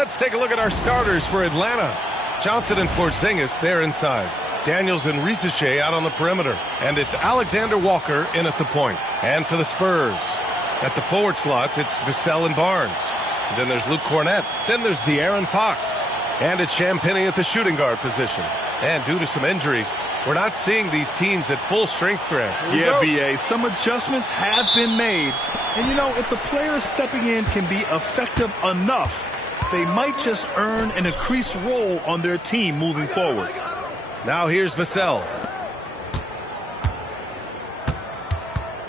Let's take a look at our starters for Atlanta. Johnson and Porzingis, they're inside. Daniels and Risache out on the perimeter. And it's Alexander Walker in at the point. And for the Spurs, at the forward slots, it's Vassell and Barnes. Then there's Luke Cornett. Then there's De'Aaron Fox. And it's Champagnie at the shooting guard position. And due to some injuries, we're not seeing these teams at full strength, Grant. Yeah, B.A., some adjustments have been made. And, you know, if the players stepping in can be effective enough, they might just earn an increased role on their team moving forward. Now here's Vassell.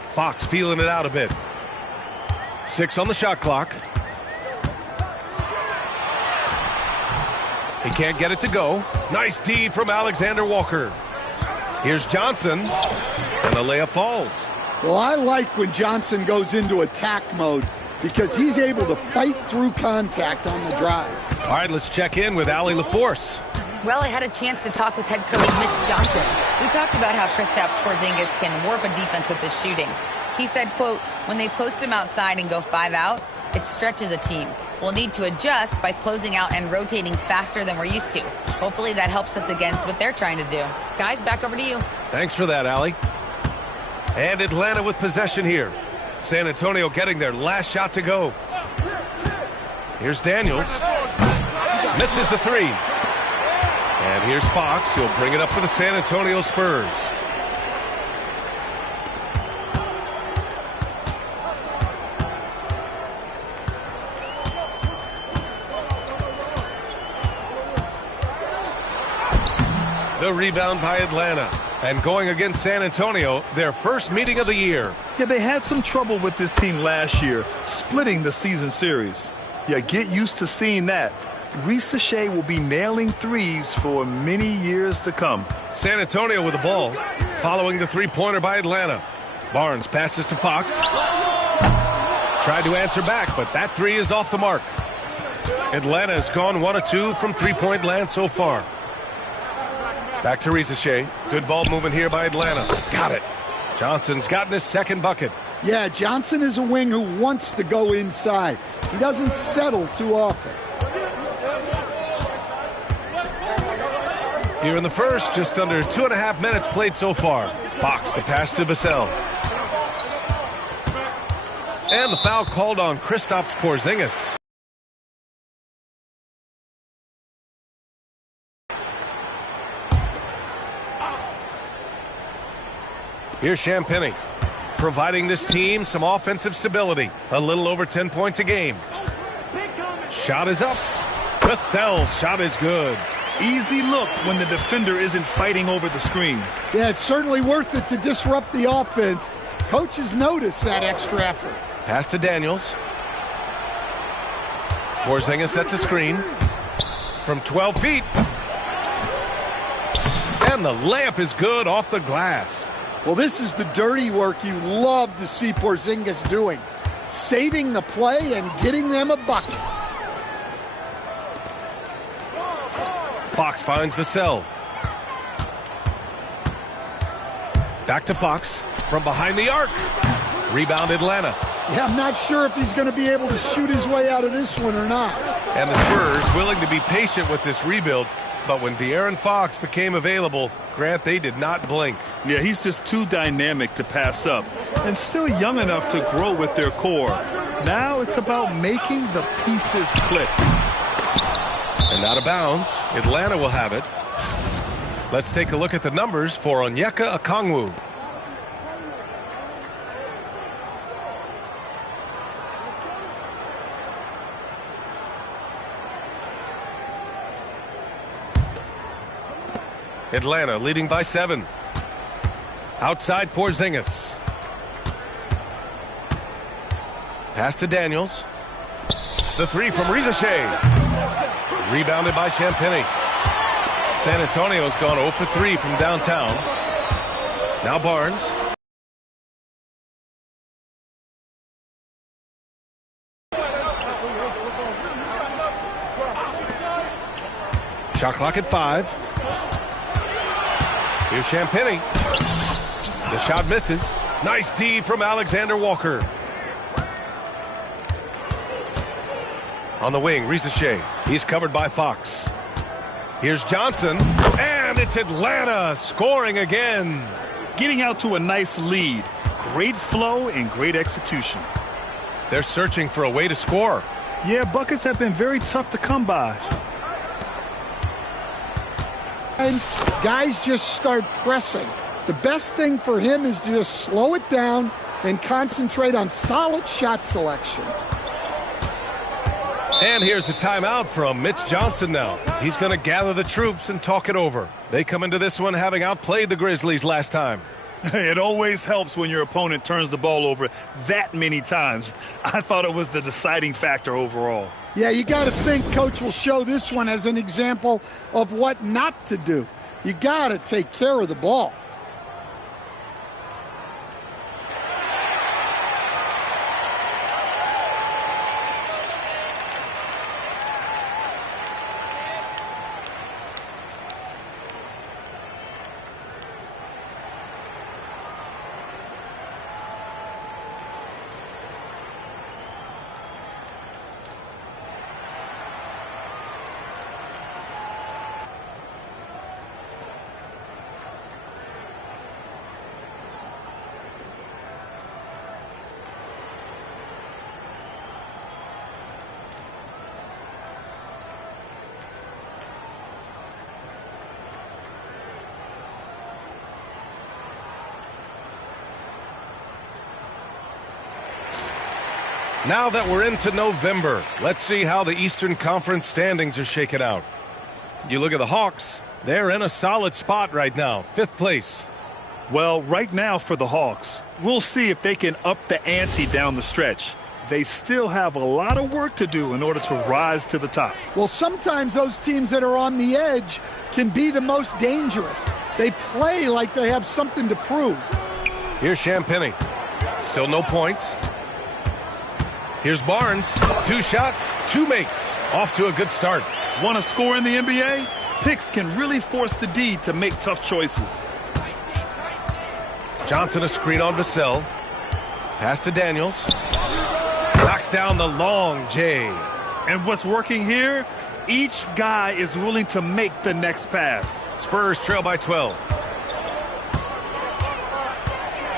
Fox feeling it out a bit. 6 on the shot clock. He can't get it to go. Nice D from Alexander Walker. Here's Johnson, and the layup falls. Well, I like when Johnson goes into attack mode because he's able to fight through contact on the drive. All right, let's check in with Allie LaForce. Well, I had a chance to talk with head coach Mitch Johnson. We talked about how Kristaps Porzingis can warp a defense with his shooting. He said, quote, when they post him outside and go 5 out, it stretches a team. We'll need to adjust by closing out and rotating faster than we're used to. Hopefully that helps us against what they're trying to do. Guys, back over to you. Thanks for that, Allie. And Atlanta with possession here. San Antonio getting their last shot to go. Here's Daniels. Misses the 3. And here's Fox. He'll bring it up for the San Antonio Spurs. The rebound by Atlanta. And going against San Antonio, their first meeting of the year. Yeah, they had some trouble with this team last year, splitting the season series. Yeah, get used to seeing that. Risache will be nailing threes for many years to come. San Antonio with the ball, following the three-pointer by Atlanta. Barnes passes to Fox. Tried to answer back, but that 3 is off the mark. Atlanta has gone 1 of 2 from three-point land so far. Back to Risache. Good ball movement here by Atlanta. Got it. Johnson's gotten his second bucket. Yeah, Johnson is a wing who wants to go inside. He doesn't settle too often. Here in the first, just under 2.5 minutes played so far. Fox, the pass to Vassell. And the foul called on Kristaps Porzingis. Here's Champagnie, providing this team some offensive stability. A little over 10 points a game. Shot is up. Vassell's shot is good. Easy look when the defender isn't fighting over the screen. Yeah, it's certainly worth it to disrupt the offense. Coaches notice that extra effort. Pass to Daniels. Porzingis sets a screen from 12 feet. And the layup is good off the glass. Well, this is the dirty work you love to see Porzingis doing. Saving the play and getting them a bucket. Fox finds Vassell. Back to Fox from behind the arc. Rebound Atlanta. Yeah, I'm not sure if he's going to be able to shoot his way out of this one or not. And the Spurs willing to be patient with this rebuild. But when De'Aaron Fox became available, Grant, they did not blink. Yeah, he's just too dynamic to pass up and still young enough to grow with their core. Now it's about making the pieces click. And out of bounds, Atlanta will have it. Let's take a look at the numbers for Onyeka Okongwu. Atlanta leading by 7. Outside Porzingis. Pass to Daniels. The 3 from Risache. Rebounded by Champagnie. San Antonio's gone 0 for 3 from downtown. Now Barnes. Shot clock at 5. Here's Champagnie. The shot misses. Nice D from Alexander Walker. On the wing, Risache. He's covered by Fox. Here's Johnson, and it's Atlanta scoring again. Getting out to a nice lead. Great flow and great execution. They're searching for a way to score. Yeah, buckets have been very tough to come by. Guys just start pressing. The best thing for him is to just slow it down and concentrate on solid shot selection. And here's the timeout from Mitch Johnson now. He's going to gather the troops and talk it over. They come into this one having outplayed the Grizzlies last time. It always helps when your opponent turns the ball over that many times. I thought it was the deciding factor overall. Yeah, you got to think Coach will show this one as an example of what not to do. You got to take care of the ball. Now that we're into November, let's see how the Eastern Conference standings are shaken out. You look at the Hawks, they're in a solid spot right now, 5th place. Well, right now for the Hawks, we'll see if they can up the ante down the stretch. They still have a lot of work to do in order to rise to the top. Well, sometimes those teams that are on the edge can be the most dangerous. They play like they have something to prove. Here's Champagny. Still no points. Here's Barnes. 2 shots, 2 makes. Off to a good start. Want to score in the NBA? Picks can really force the D to make tough choices. Johnson a screen on Vassell. Pass to Daniels. Knocks down the long J. And what's working here? Each guy is willing to make the next pass. Spurs trail by 12.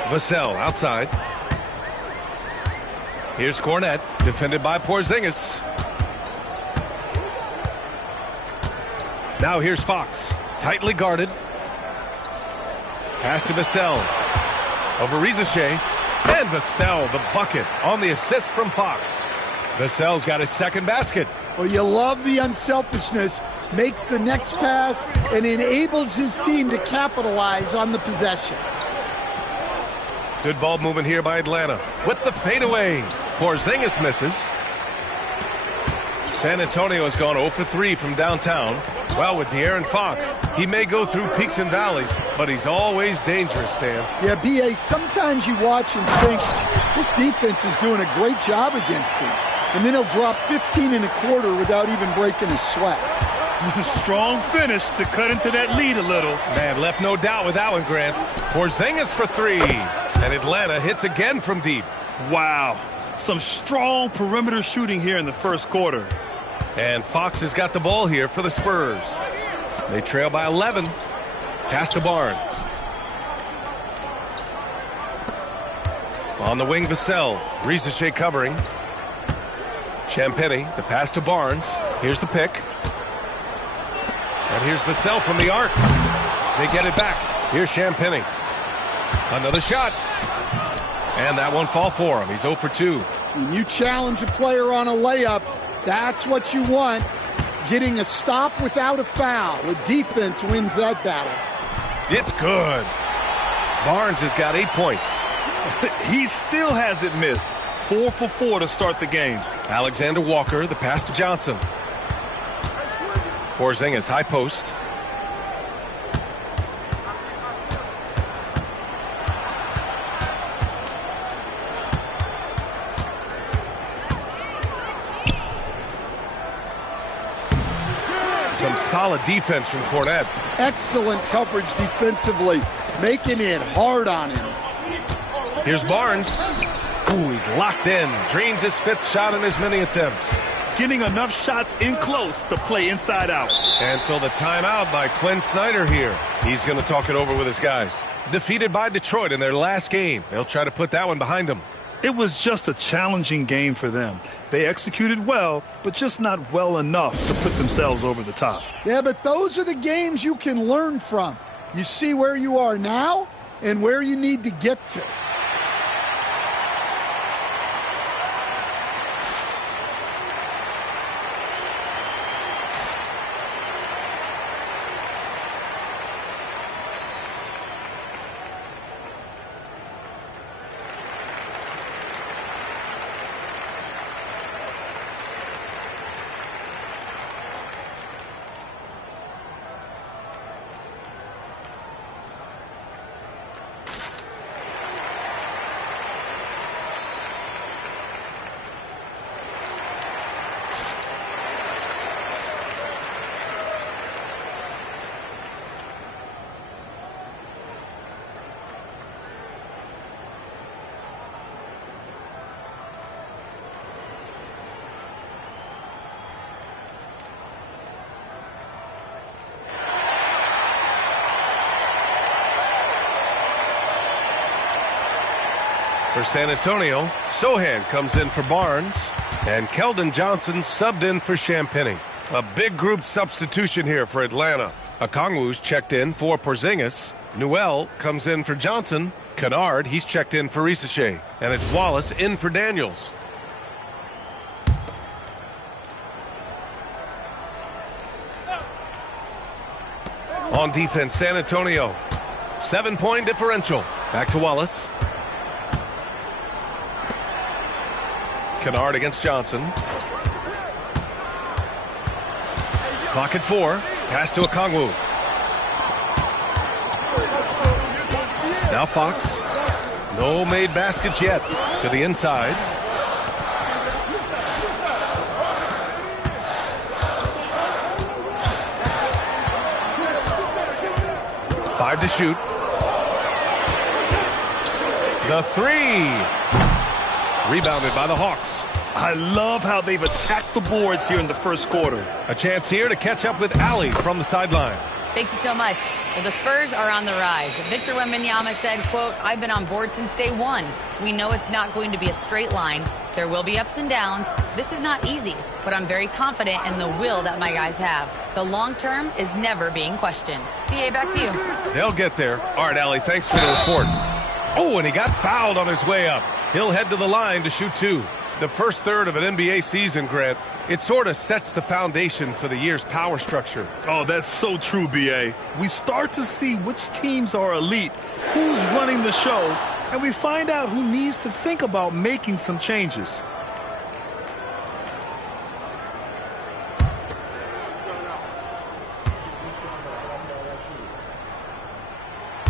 Vassell outside. Here's Cornette, defended by Porzingis. Now here's Fox, tightly guarded. Pass to Vassell. Over Risache. And Vassell, the bucket, on the assist from Fox. Vassell's got his second basket. Well, you love the unselfishness. Makes the next pass and enables his team to capitalize on the possession. Good ball movement here by Atlanta. With the fadeaway. Porzingis misses. San Antonio has gone 0 for 3 from downtown. Well, with De'Aaron Fox, he may go through peaks and valleys, but he's always dangerous, Stan. Yeah, B.A., sometimes you watch and think, this defense is doing a great job against him. And then he'll drop 15 and a quarter without even breaking a sweat. Strong finish to cut into that lead a little. Man, left no doubt with that one, Grant. Porzingis for 3. And Atlanta hits again from deep. Wow. Some strong perimeter shooting here in the first quarter. And Fox has got the ball here for the Spurs. They trail by 11. Pass to Barnes. On the wing, Vassell. Risache covering. Champagny, the pass to Barnes. Here's the pick. And here's Vassell from the arc. They get it back. Here's Champagny. Another shot. And that won't fall for him. He's 0 for 2. When you challenge a player on a layup, that's what you want. Getting a stop without a foul. The defense wins that battle. It's good. Barnes has got 8 points. He still hasn't missed. 4 for 4 to start the game. Alexander Walker, the pass to Johnson. Porzingis, high post. Some solid defense from Cornette. Excellent coverage defensively, making it hard on him. Here's Barnes. Ooh, he's locked in. Drains his 5th shot in as many attempts. getting enough shots in close to play inside out. And so the timeout by Quinn Snyder here. He's going to talk it over with his guys. Defeated by Detroit in their last game. They'll try to put that one behind them. It was just a challenging game for them. They executed well, but just not well enough to put themselves over the top. Yeah, but those are the games you can learn from. You see where you are now and where you need to get to. For San Antonio, Sohan comes in for Barnes, and Keldon Johnson subbed in for Champagny. A big group substitution here for Atlanta. Okongwu's checked in for Porzingis. Newell comes in for Johnson. Kennard, he's checked in for Risache. And it's Wallace in for Daniels. On defense, San Antonio. 7-point differential. Back to Wallace. Kennard against Johnson. Clock at 4. Pass to Okongwu. Now Fox. No made baskets yet. To the inside. Five to shoot. The three. Rebounded by the Hawks. I love how they've attacked the boards here in the first quarter. A chance here to catch up with Ali from the sideline. Thank you so much. Well, the Spurs are on the rise. Victor Wembanyama said, quote, "I've been on board since day one. We know it's not going to be a straight line. There will be ups and downs. This is not easy, but I'm very confident in the will that my guys have. The long term is never being questioned." BA, back to you. They'll get there. All right, Ali, thanks for the report. Oh, and he got fouled on his way up. He'll head to the line to shoot two. The first third of an NBA season, Grant, it sort of sets the foundation for the year's power structure. Oh, that's so true, BA. We start to see which teams are elite, who's running the show, and we find out who needs to think about making some changes.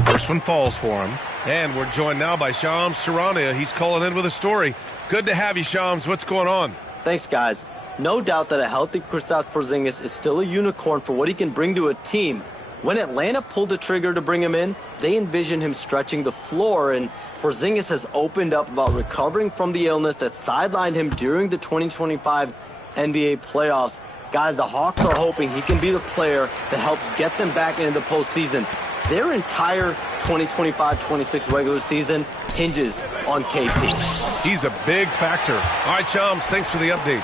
First one falls for him. And we're joined now by Shams Charania. He's calling in with a story. Good to have you, Shams. What's going on? Thanks, guys. No doubt that a healthy Kristaps Porzingis is still a unicorn for what he can bring to a team. When Atlanta pulled the trigger to bring him in, they envisioned him stretching the floor, and Porzingis has opened up about recovering from the illness that sidelined him during the 2025 NBA playoffs. Guys, the Hawks are hoping he can be the player that helps get them back into the postseason. Their entire 2025-26 regular season hinges on KP. He's a big factor. All right, Shams, thanks for the update.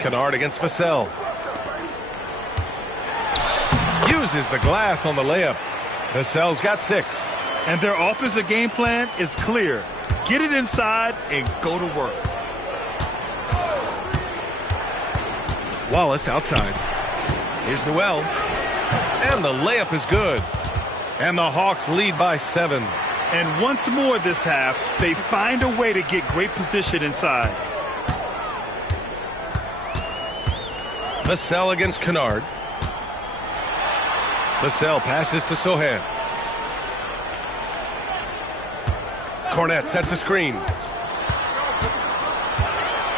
Kennard against Vassell. Uses the glass on the layup. Vassell's got 6. And their offensive game plan is clear. Get it inside and go to work. Wallace outside. Here's Newell. And the layup is good. And the Hawks lead by 7. And once more this half, they find a way to get great position inside. Vassell against Kennard. Vassell passes to Sohan. Cornette sets a screen.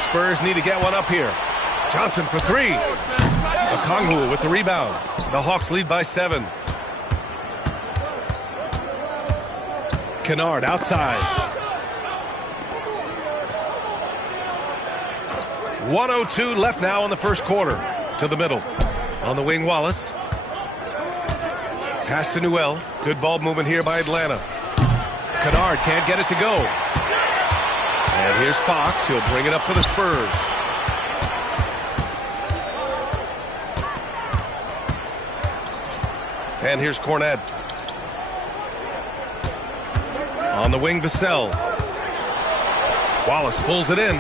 Spurs need to get one up here. Johnson for 3. Okongwu with the rebound. The Hawks lead by 7. Kennard outside. 1:02 left now in the first quarter. To the middle. On the wing, Wallace. Pass to Newell. Good ball movement here by Atlanta. Kennard can't get it to go. And here's Fox. He'll bring it up for the Spurs. And here's Cornette. On the wing, Vassell. Wallace pulls it in.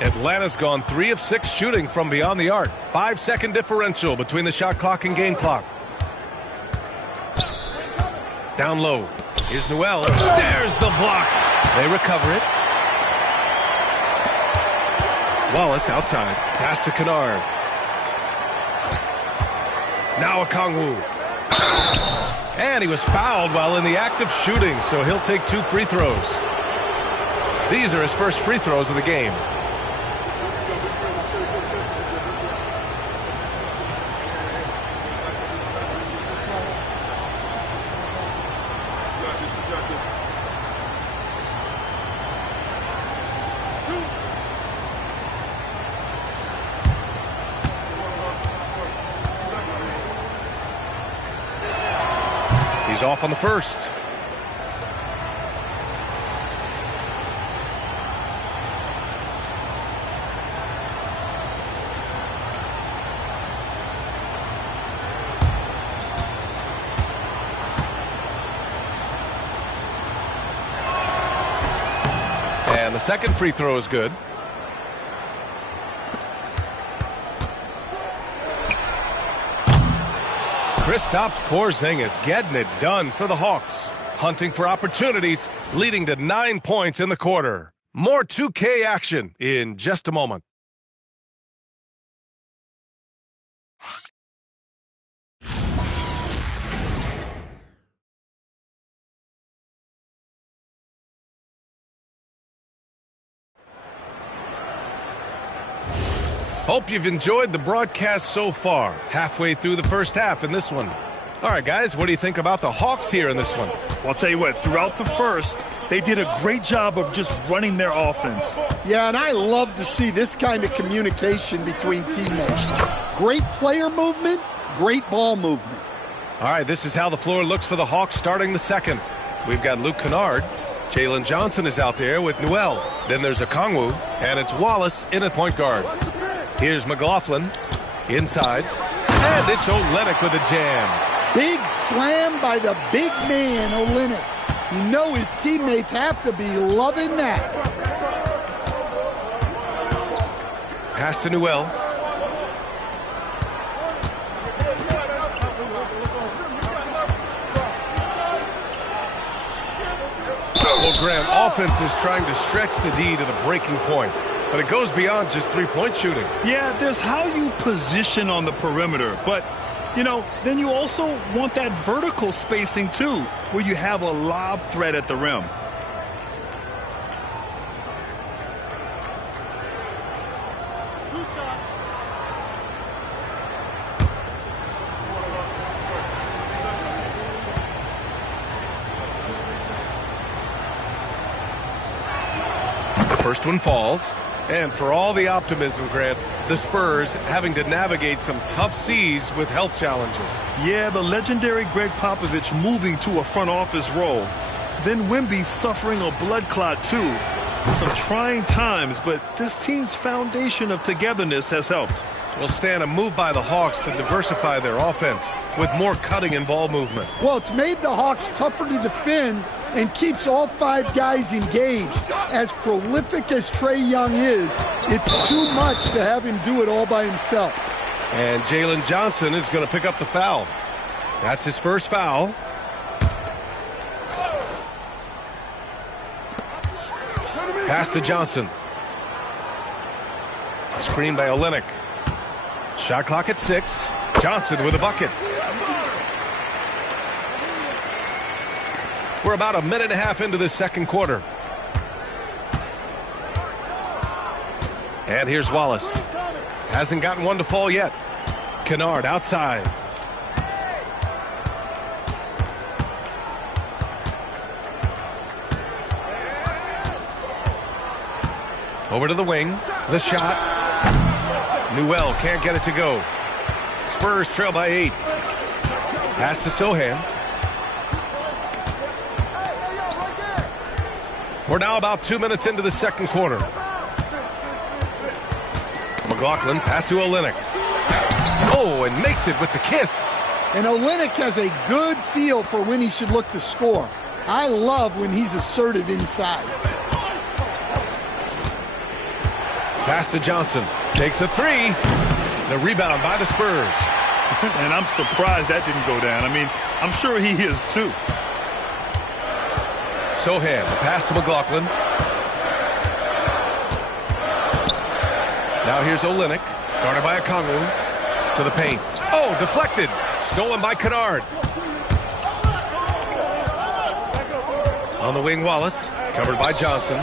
Atlanta's gone 3 of 6 shooting from beyond the arc. 5-second differential between the shot clock and game clock. Down low. Here's Newell. There's the block. They recover it. Wallace outside. Pass to Kennard. Now Okongwu. And he was fouled while in the act of shooting, so he'll take 2 free throws. These are his first free throws of the game. He's off on the first. And the second free throw is good. Kristaps Porzingis getting it done for the Hawks. Hunting for opportunities, leading to 9 points in the quarter. More 2K action in just a moment. Hope you've enjoyed the broadcast so far. Halfway through the first half in this one. All right, guys, what do you think about the Hawks here in this one? Well, I'll tell you what, throughout the first, they did a great job of just running their offense. Yeah, and I love to see this kind of communication between teammates. Great player movement, great ball movement. All right, this is how the floor looks for the Hawks starting the second. We've got Luke Kennard. Jalen Johnson is out there with Newell. Then there's Okongwu, and it's Wallace in at point guard. Here's McLaughlin inside, and it's Olynyk with a jam. Big slam by the big man, Olynyk. You know his teammates have to be loving that. Pass to Newell. Well, Graham, offense is trying to stretch the D to the breaking point. But it goes beyond just three-point shooting. Yeah, there's how you position on the perimeter. But, you know, then you also want that vertical spacing, too, where you have a lob threat at the rim. The first one falls. And for all the optimism, Grant, the Spurs having to navigate some tough seas with health challenges. Yeah, the legendary Greg Popovich moving to a front office role. Then Wemby suffering a blood clot, too. Some trying times, but this team's foundation of togetherness has helped. Well, Stan, a move by the Hawks to diversify their offense with more cutting and ball movement. Well, it's made the Hawks tougher to defend and keeps all 5 guys engaged. As prolific as Trae Young is, it's too much to have him do it all by himself. And Jalen Johnson is going to pick up the foul. That's his first foul. Pass to Johnson. Screen by Olynyk. Shot clock at 6. Johnson with a bucket. We're about a minute and a half into the second quarter. And here's Wallace. Hasn't gotten one to fall yet. Kennard outside. Over to the wing. The shot. Newell can't get it to go. Spurs trail by 8. Pass to Sohan. We're now about 2 minutes into the second quarter. McLaughlin pass to Olynyk. Oh, and makes it with the kiss. And Olynyk has a good feel for when he should look to score. I love when he's assertive inside. Pass to Johnson. Takes a 3. The rebound by the Spurs. And I'm surprised that didn't go down. I mean, I'm sure he is too. Sohan, the pass to McLaughlin. Now here's Olynyk, guarded by Okongwu, to the paint. Oh, deflected. Stolen by Kennard. On the wing, Wallace, covered by Johnson.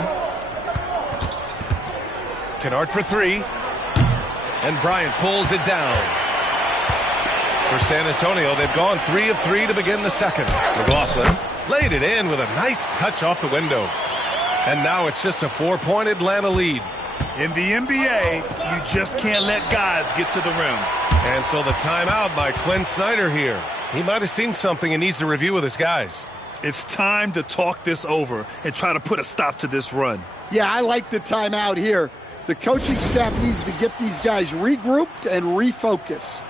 Kennard for 3. And Bryant pulls it down. For San Antonio, they've gone 3 of 3 to begin the second. McLaughlin laid it in with a nice touch off the window. And now it's just a 4-point Atlanta lead. In the NBA, you just can't let guys get to the rim. And so the timeout by Quinn Snyder here. He might have seen something and needs to review with his guys. It's time to talk this over and try to put a stop to this run. Yeah, I like the timeout here. The coaching staff needs to get these guys regrouped and refocused.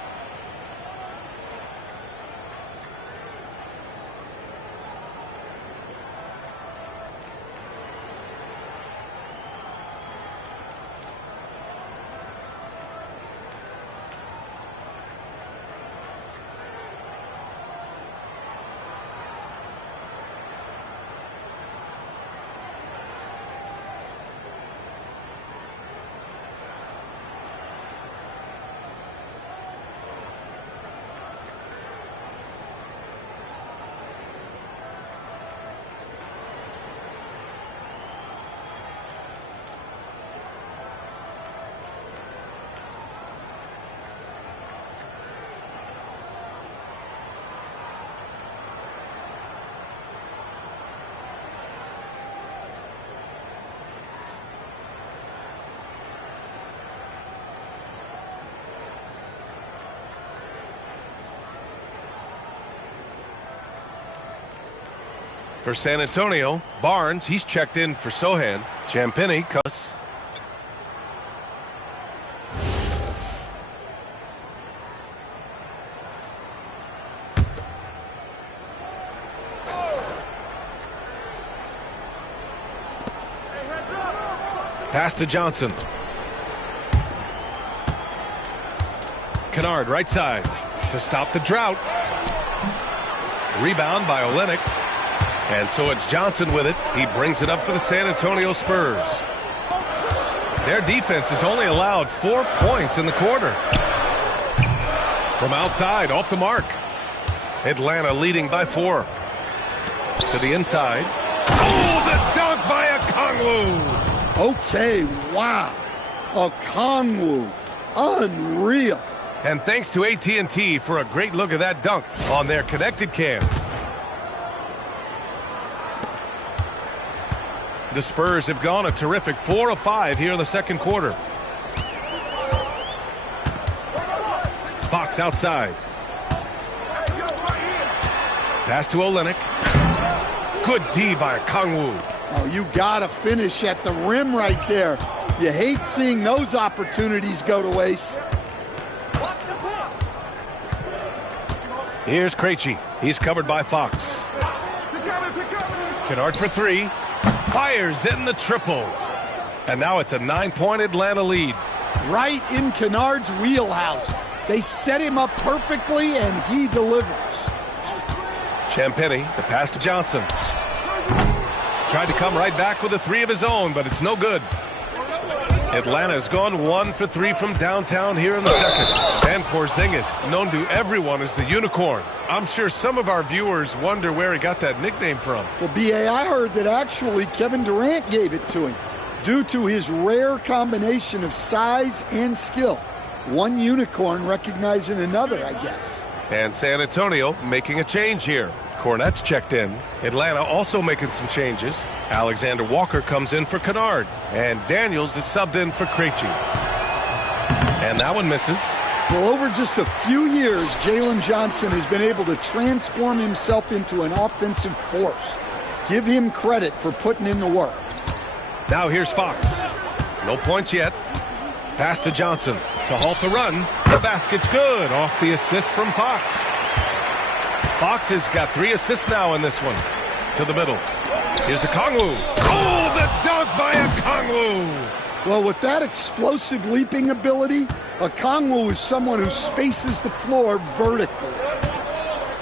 For San Antonio, Barnes, he's checked in for Sohan. Champagnie, cuss. Pass to Johnson. Kennard, right side, to stop the drought. Rebound by Olynyk. And so it's Johnson with it. He brings it up for the San Antonio Spurs. Their defense has only allowed 4 points in the quarter. From outside, off the mark. Atlanta leading by 4. To the inside. Oh, the dunk by Okongwu. Okay, wow. Okongwu, unreal. And thanks to AT&T for a great look at that dunk on their connected cam. The Spurs have gone a terrific 4 of 5 here in the second quarter. Fox outside. Pass to Olynyk. Good D by Okongwu. Oh, you got to finish at the rim right there. You hate seeing those opportunities go to waste. Here's Krejci. He's covered by Fox. Kennard for 3. Fires in the triple. And now it's a 9-point Atlanta lead. Right in Kennard's wheelhouse. They set him up perfectly, and he delivers. Champagnie, the pass to Johnson. Tried to come right back with a 3 of his own, but it's no good. Atlanta's gone 1 for 3 from downtown here in the second. And Porzingis, known to everyone as the Unicorn. I'm sure some of our viewers wonder where he got that nickname from. Well, B.A., I heard that actually Kevin Durant gave it to him due to his rare combination of size and skill. One unicorn recognizing another, I guess. And San Antonio making a change here. Cornette's checked in. Atlanta also making some changes. Alexander Walker comes in for Kennard. And Daniels is subbed in for Krejci. And that one misses. Well, over just a few years, Jalen Johnson has been able to transform himself into an offensive force. Give him credit for putting in the work. Now here's Fox. No points yet. Pass to Johnson to halt the run. The basket's good off the assist from Fox. Fox has got 3 assists now in this one. To the middle. Here's Okongwu. Oh, the dunk by Okongwu. Well, with that explosive leaping ability, Okongwu is someone who spaces the floor vertically.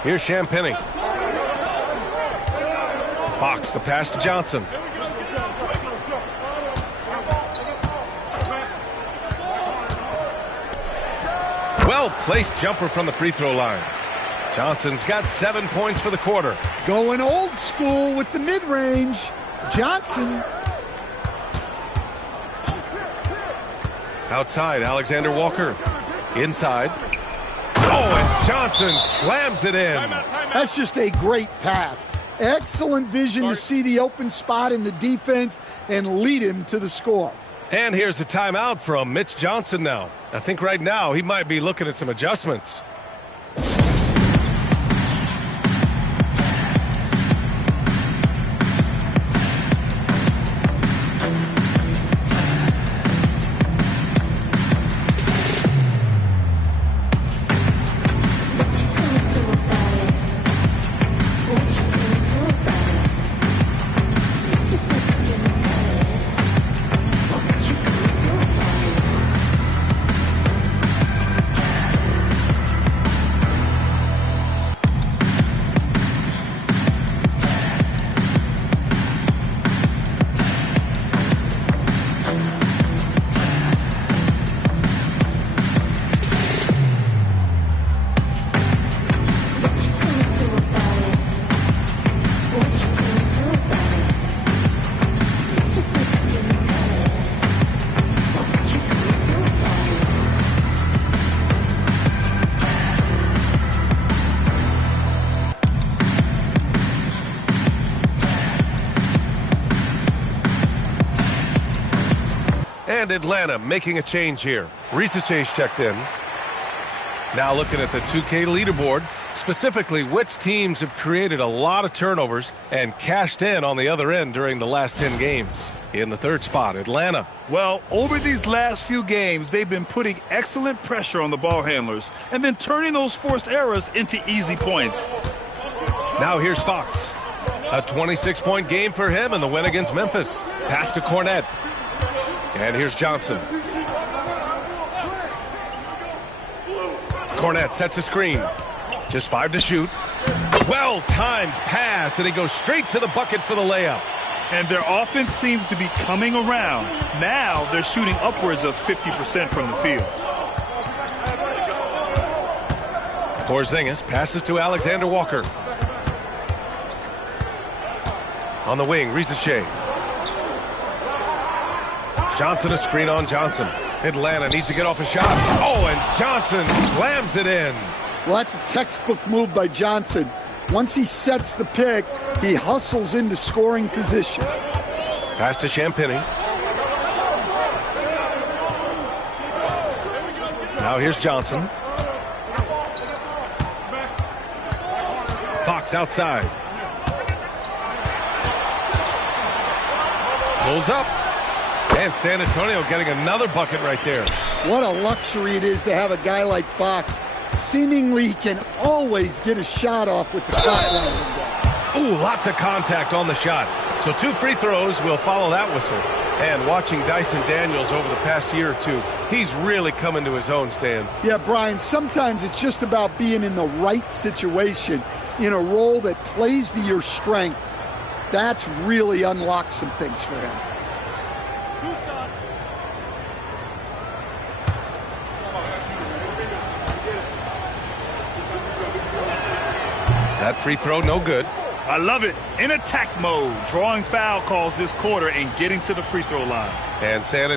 Here's Champagnie. Fox, the pass to Johnson. Well-placed jumper from the free throw line. Johnson's got 7 points for the quarter. Going old school with the mid-range. Johnson. Outside, Alexander Walker. Inside. Oh, and Johnson slams it in. That's just a great pass. Excellent vision to see the open spot in the defense and lead him to the score. And here's the timeout from Mitch Johnson now. I think right now he might be looking at some adjustments. And Atlanta making a change here. Risache's checked in. Now looking at the 2K leaderboard, specifically which teams have created a lot of turnovers and cashed in on the other end during the last 10 games. In the third spot, Atlanta. Well, over these last few games, they've been putting excellent pressure on the ball handlers and then turning those forced errors into easy points. Now here's Fox. A 26-point game for him in the win against Memphis. Pass to Cornette. And here's Johnson. Cornette sets a screen. Just 5 to shoot. Well-timed pass, and he goes straight to the bucket for the layup. And their offense seems to be coming around. Now they're shooting upwards of 50% from the field. Porzingis passes to Alexander Walker. On the wing, Risache. Johnson a screen on Johnson. Atlanta needs to get off a shot. Oh, and Johnson slams it in. Well, that's a textbook move by Johnson. Once he sets the pick, he hustles into scoring position. Pass to Champagnie. Now here's Johnson. Fox outside. Pulls up. And San Antonio getting another bucket right there. What a luxury it is to have a guy like Fox. Seemingly he can always get a shot off with the clock running down. Ooh, lots of contact on the shot. So 2 free throws will follow that whistle. And watching Dyson Daniels over the past year or two, he's really come into his own, Stan. Yeah, Brian, sometimes it's just about being in the right situation, in a role that plays to your strength. That's really unlocked some things for him. That free throw, no good. I love it. In attack mode, drawing foul calls this quarter and getting to the free throw line. And Santa.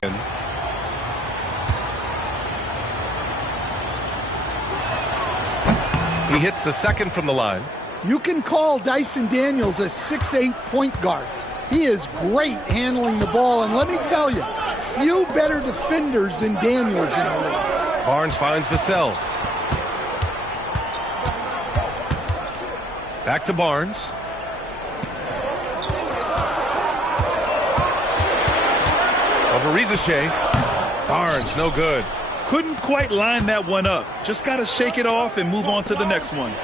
He hits the second from the line. You can call Dyson Daniels a 6'8" point guard. He is great handling the ball, and let me tell you, few better defenders than Daniels in the league. Barnes finds Vassell. Back to Barnes. Over Rizachet. Barnes, no good. Couldn't quite line that one up. Just got to shake it off and move on to the next one.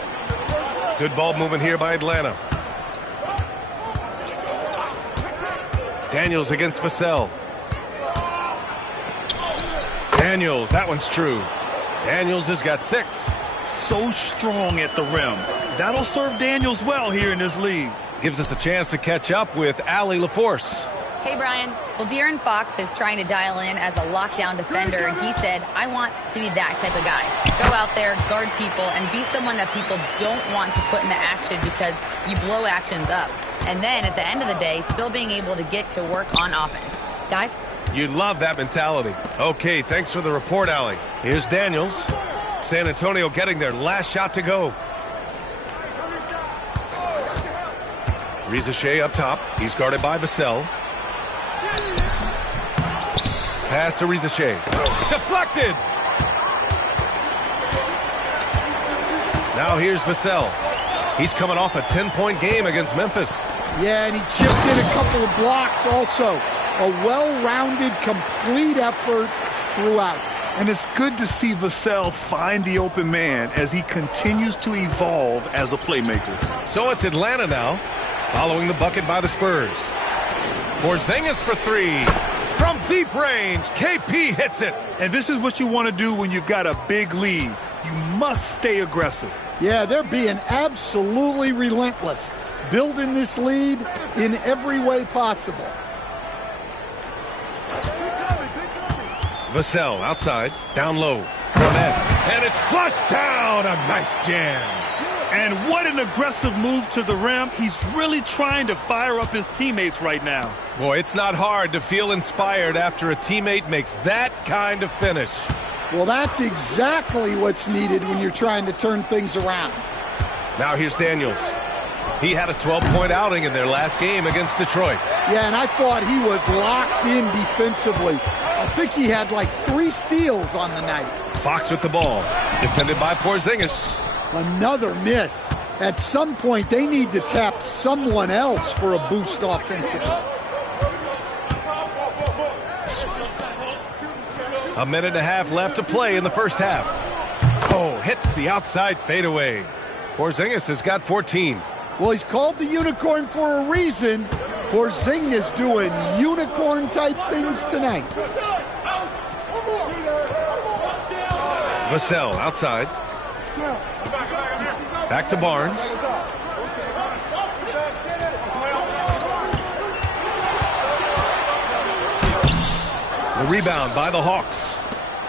Good ball movement here by Atlanta. Daniels against Vassell. Daniels, that one's true. Daniels has got 6. So strong at the rim. That'll serve Daniels well here in this league. Gives us a chance to catch up with Allie LaForce. Hey, Brian. Well, De'Aaron Fox is trying to dial in as a lockdown defender, and he said, I want to be that type of guy. Go out there, guard people, and be someone that people don't want to put into action because you blow actions up. And then, at the end of the day, still being able to get to work on offense. Guys? You love that mentality. Okay, thanks for the report, Allie. Here's Daniels. San Antonio getting their last shot to go. Rizachet up top. He's guarded by Vassell. Pass to Rizachet. Deflected! Now here's Vassell. He's coming off a 10-point game against Memphis. Yeah, and he chipped in a couple of blocks also. A well-rounded, complete effort throughout. And it's good to see Vassell find the open man as he continues to evolve as a playmaker. So it's Atlanta now, following the bucket by the Spurs. Porzingis for 3. From deep range, KP hits it. And this is what you want to do when you've got a big lead. You must stay aggressive. Yeah, they're being absolutely relentless, building this lead in every way possible. Vassell outside, down low, Cornet, and it's flushed down. A nice jam. And what an aggressive move to the rim. He's really trying to fire up his teammates right now. Boy, it's not hard to feel inspired after a teammate makes that kind of finish. Well, that's exactly what's needed when you're trying to turn things around. Now here's Daniels. He had a 12-point outing in their last game against Detroit. Yeah, and I thought he was locked in defensively. I think he had like 3 steals on the night. Fox with the ball, defended by Porzingis. Another miss. At some point, they need to tap someone else for a boost offensively. A minute and a half left to play in the first half. Oh, hits the outside fadeaway. Porzingis has got 14. Well, he's called the unicorn for a reason. Porzingis doing unicorn-type things tonight. Vassell outside. Back to Barnes. The rebound by the Hawks.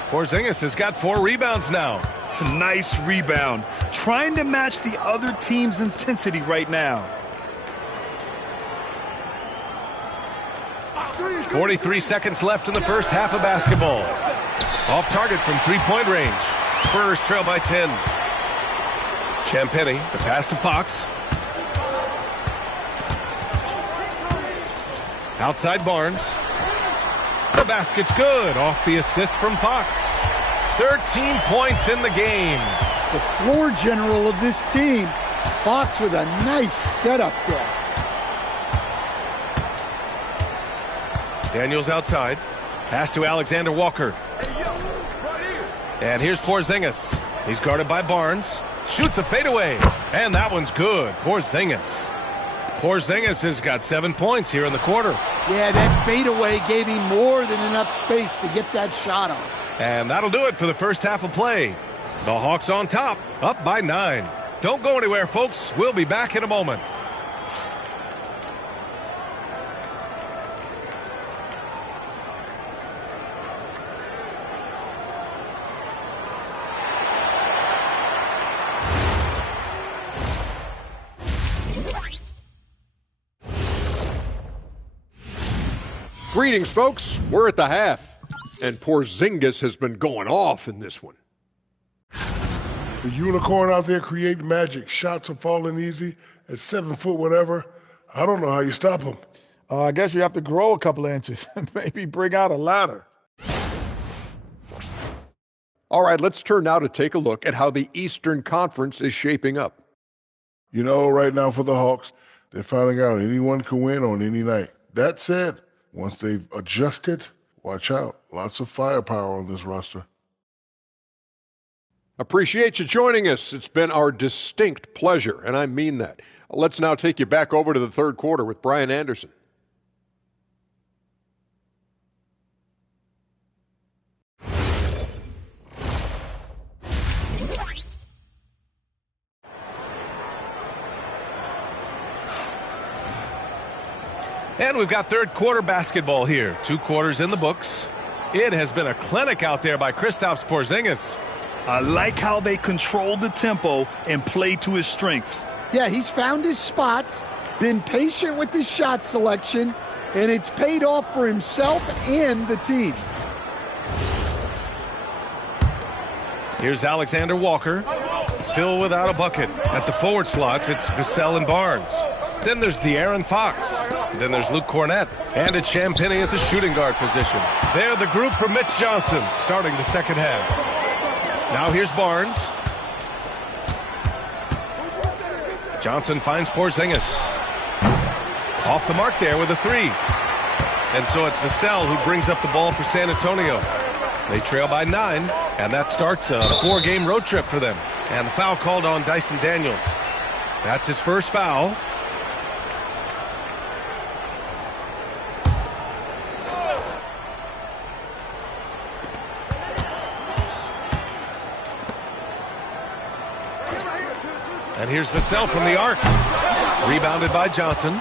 Porzingis has got 4 rebounds now. Nice rebound. Trying to match the other team's intensity right now. 43 seconds left in the first half of basketball. Off target from 3-point range. Spurs trail by 10. Champetti, the pass to Fox. Outside Barnes. The basket's good. Off the assist from Fox. 13 points in the game. The floor general of this team. Fox with a nice setup there. Daniels outside. Pass to Alexander Walker. And here's Porzingis. He's guarded by Barnes. Shoots a fadeaway. And that one's good. Porzingis. Porzingis has got 7 points here in the quarter. Yeah, that fadeaway gave him more than enough space to get that shot off. And that'll do it for the first half of play. The Hawks on top, up by 9. Don't go anywhere, folks. We'll be back in a moment. Greetings, folks. We're at the half, and Porzingis has been going off in this one. The unicorn out there creating magic. Shots are falling easy at 7 foot whatever. I don't know how you stop him. I guess you have to grow a couple of inches and maybe bring out a ladder. All right, let's turn now to take a look at how the Eastern Conference is shaping up. You know, right now for the Hawks, they're finding out anyone can win on any night. That said, once they've adjusted, watch out. Lots of firepower on this roster. Appreciate you joining us. It's been our distinct pleasure, and I mean that. Let's now take you back over to the third quarter with Brian Anderson. And we've got third quarter basketball here. 2 quarters in the books. It has been a clinic out there by Kristaps Porzingis. I like how they control the tempo and play to his strengths. Yeah, he's found his spots, been patient with his shot selection, and it's paid off for himself and the team. Here's Alexander Walker, still without a bucket. At the forward slots, it's Vassell and Barnes. Then there's De'Aaron Fox. Then there's Luke Cornett. And it's Champagnie at the shooting guard position. They're the group for Mitch Johnson, starting the second half. Now here's Barnes. Johnson finds Porzingis. Off the mark there with a 3. And so it's Vassell who brings up the ball for San Antonio. They trail by 9, and that starts a 4-game road trip for them. And the foul called on Dyson Daniels. That's his first foul. And here's Vassell from the arc. Rebounded by Johnson.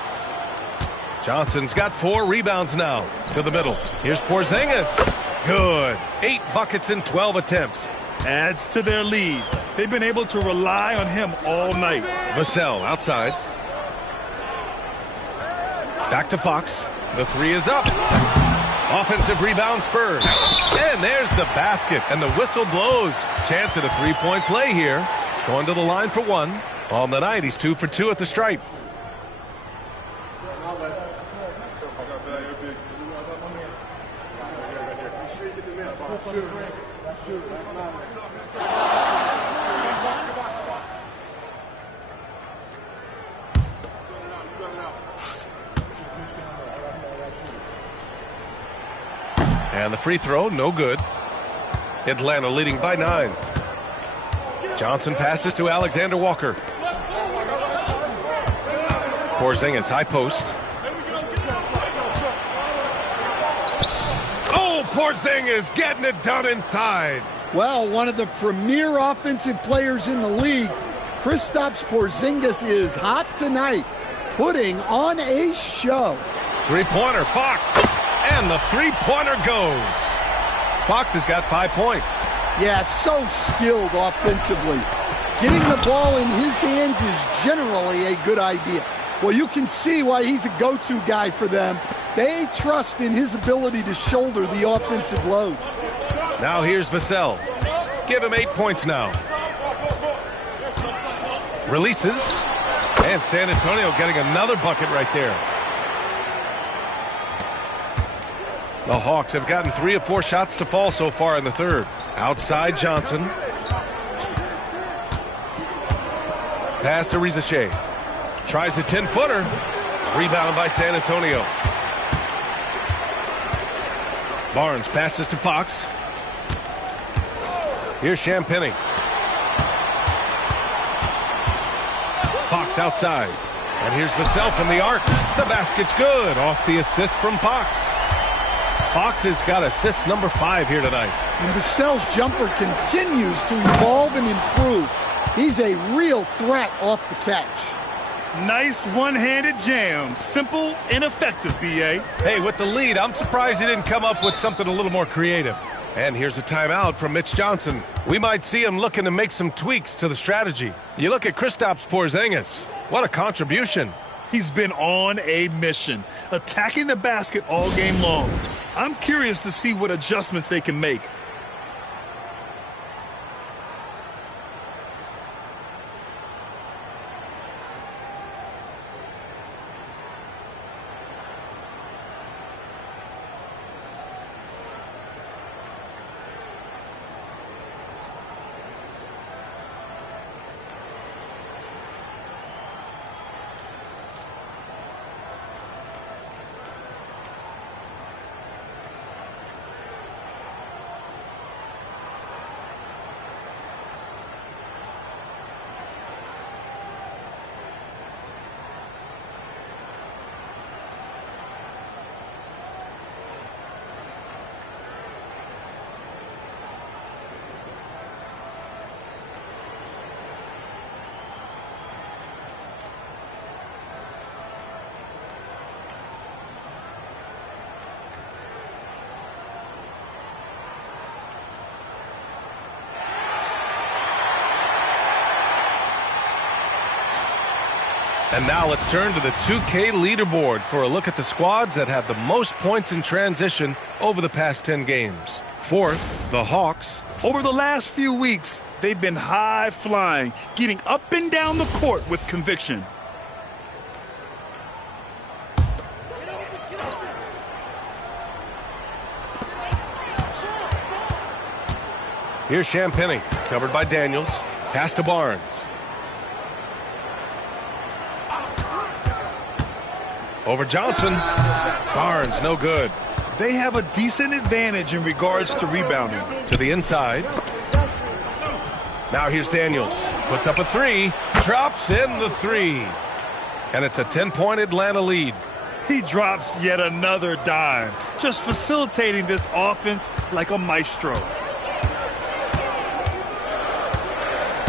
Johnson's got 4 rebounds now to the middle. Here's Porzingis. Good. 8 buckets in 12 attempts. Adds to their lead. They've been able to rely on him all night. Vassell outside. Back to Fox. The 3 is up. Offensive rebound Spurs. And there's the basket. And the whistle blows. Chance at a 3-point play here. Going to the line for 1. On the night, he's 2 for 2 at the stripe. And the free throw, no good. Atlanta leading by 9. Johnson passes to Alexander Walker. Porzingis, high post. Oh, Porzingis getting it done inside. Well, one of the premier offensive players in the league, Kristaps Porzingis is hot tonight, putting on a show. 3-pointer, Fox. And the 3-pointer goes. Fox has got 5 points. Yeah, so skilled offensively. Getting the ball in his hands is generally a good idea. Well, you can see why he's a go-to guy for them. They trust in his ability to shoulder the offensive load. Now here's Vassell. Give him 8 points now. Releases. And San Antonio getting another bucket right there. The Hawks have gotten 3 of 4 shots to fall so far in the third. Outside Johnson. Pass to Rizachet. Tries a 10-footer. Rebound by San Antonio. Barnes passes to Fox. Here's Champagnie. Fox outside. And here's Vassell from the arc. The basket's good. Off the assist from Fox. Fox has got assist number 5 here tonight. And Vassell's jumper continues to evolve and improve. He's a real threat off the catch. Nice one-handed jam. Simple and effective, B.A. Hey, with the lead, I'm surprised he didn't come up with something a little more creative. And here's a timeout from Mitch Johnson. We might see him looking to make some tweaks to the strategy. You look at Kristaps Porzingis. What a contribution. He's been on a mission, attacking the basket all game long. I'm curious to see what adjustments they can make. And now let's turn to the 2K leaderboard for a look at the squads that have the most points in transition over the past 10 games. Fourth, the Hawks. Over the last few weeks, they've been high-flying, getting up and down the court with conviction. Here's Champagny, covered by Daniels. Pass to Barnes. Over Johnson. Barnes, no good. They have a decent advantage in regards to rebounding. To the inside. Now here's Daniels. Puts up a three. Drops in the three. And it's a 10-point Atlanta lead. He drops yet another dime, just facilitating this offense like a maestro.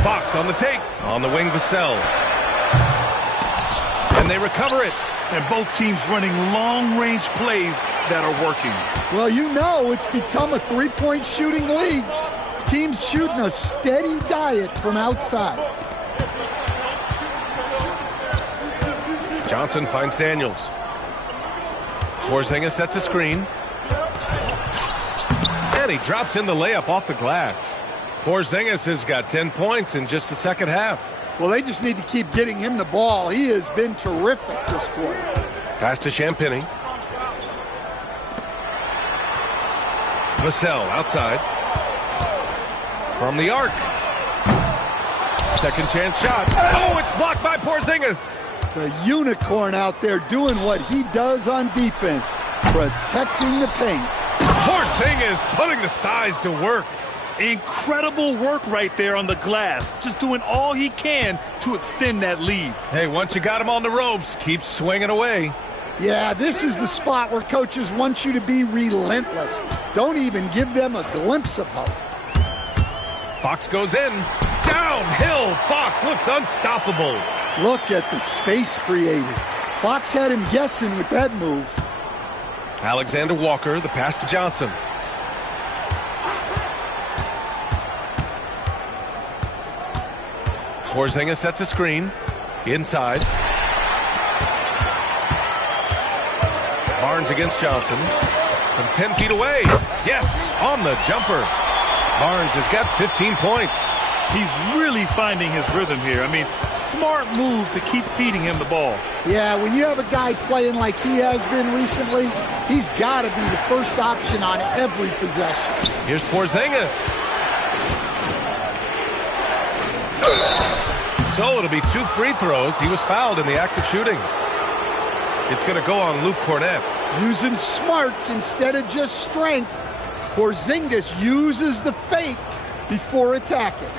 Fox on the take. On the wing, Vassell. And they recover it. And both teams running long-range plays that are working. Well, you know it's become a three-point shooting league. Teams shooting a steady diet from outside. Johnson finds Daniels. Porzingis sets a screen. And he drops in the layup off the glass. Porzingis has got 10 points in just the second half. Well, they just need to keep getting him the ball. He has been terrific this quarter. Pass to Champagny. Vassell outside. From the arc. Second chance shot. Oh, it's blocked by Porzingis. The unicorn out there doing what he does on defense, protecting the paint. Porzingis putting the size to work. Incredible work right there on the glass. Just doing all he can to extend that lead. Hey, once you got him on the ropes, keep swinging away. Yeah, this is the spot where coaches want you to be relentless. Don't even give them a glimpse of hope. Fox goes in. Downhill. Fox looks unstoppable. Look at the space created. Fox had him guessing with that move. Alexander Walker, the pass to Johnson. Porzingis sets a screen. Inside. Barnes against Johnson. From 10 feet away. Yes, on the jumper. Barnes has got 15 points. He's really finding his rhythm here. I mean, smart move to keep feeding him the ball. Yeah, when you have a guy playing like he has been recently, he's got to be the first option on every possession. Here's Porzingis. So it'll be 2 free throws. He was fouled in the act of shooting. It's going to go on Luke Cornett. Using smarts instead of just strength. Porzingis uses the fake before attacking.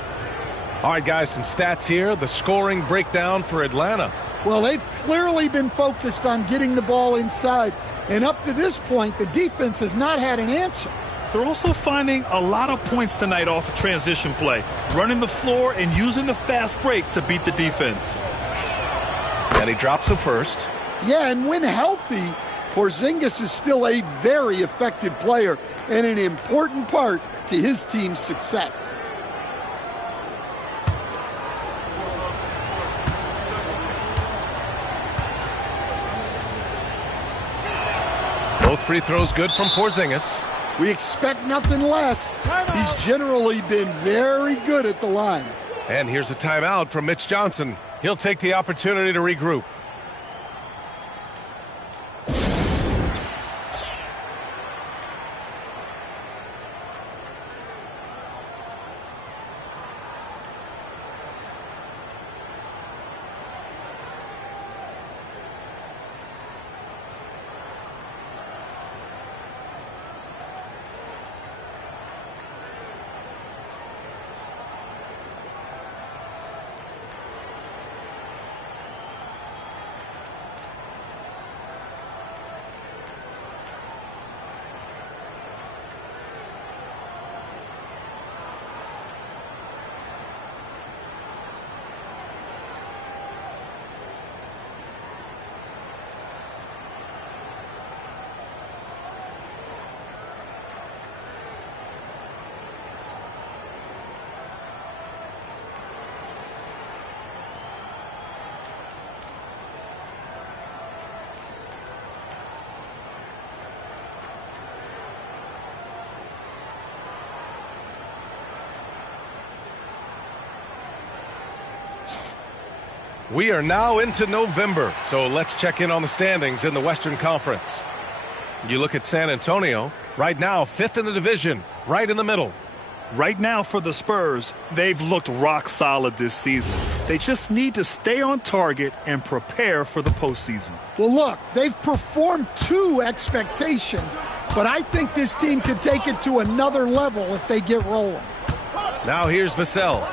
All right, guys, some stats here. The scoring breakdown for Atlanta. Well, they've clearly been focused on getting the ball inside. And up to this point, the defense has not had an answer. They're also finding a lot of points tonight off of transition play, running the floor and using the fast break to beat the defense. And he drops the first. Yeah, and when healthy, Porzingis is still a very effective player and an important part to his team's success. Both free throws good from Porzingis. We expect nothing less. He's generally been very good at the line. And here's a timeout from Mitch Johnson. He'll take the opportunity to regroup. We are now into November, so let's check in on the standings in the Western Conference. You look at San Antonio, right now 5th in the division, right in the middle. Right now for the Spurs, they've looked rock solid this season. They just need to stay on target and prepare for the postseason. Well, look, they've performed to expectations, but I think this team can take it to another level if they get rolling. Now here's Vassell.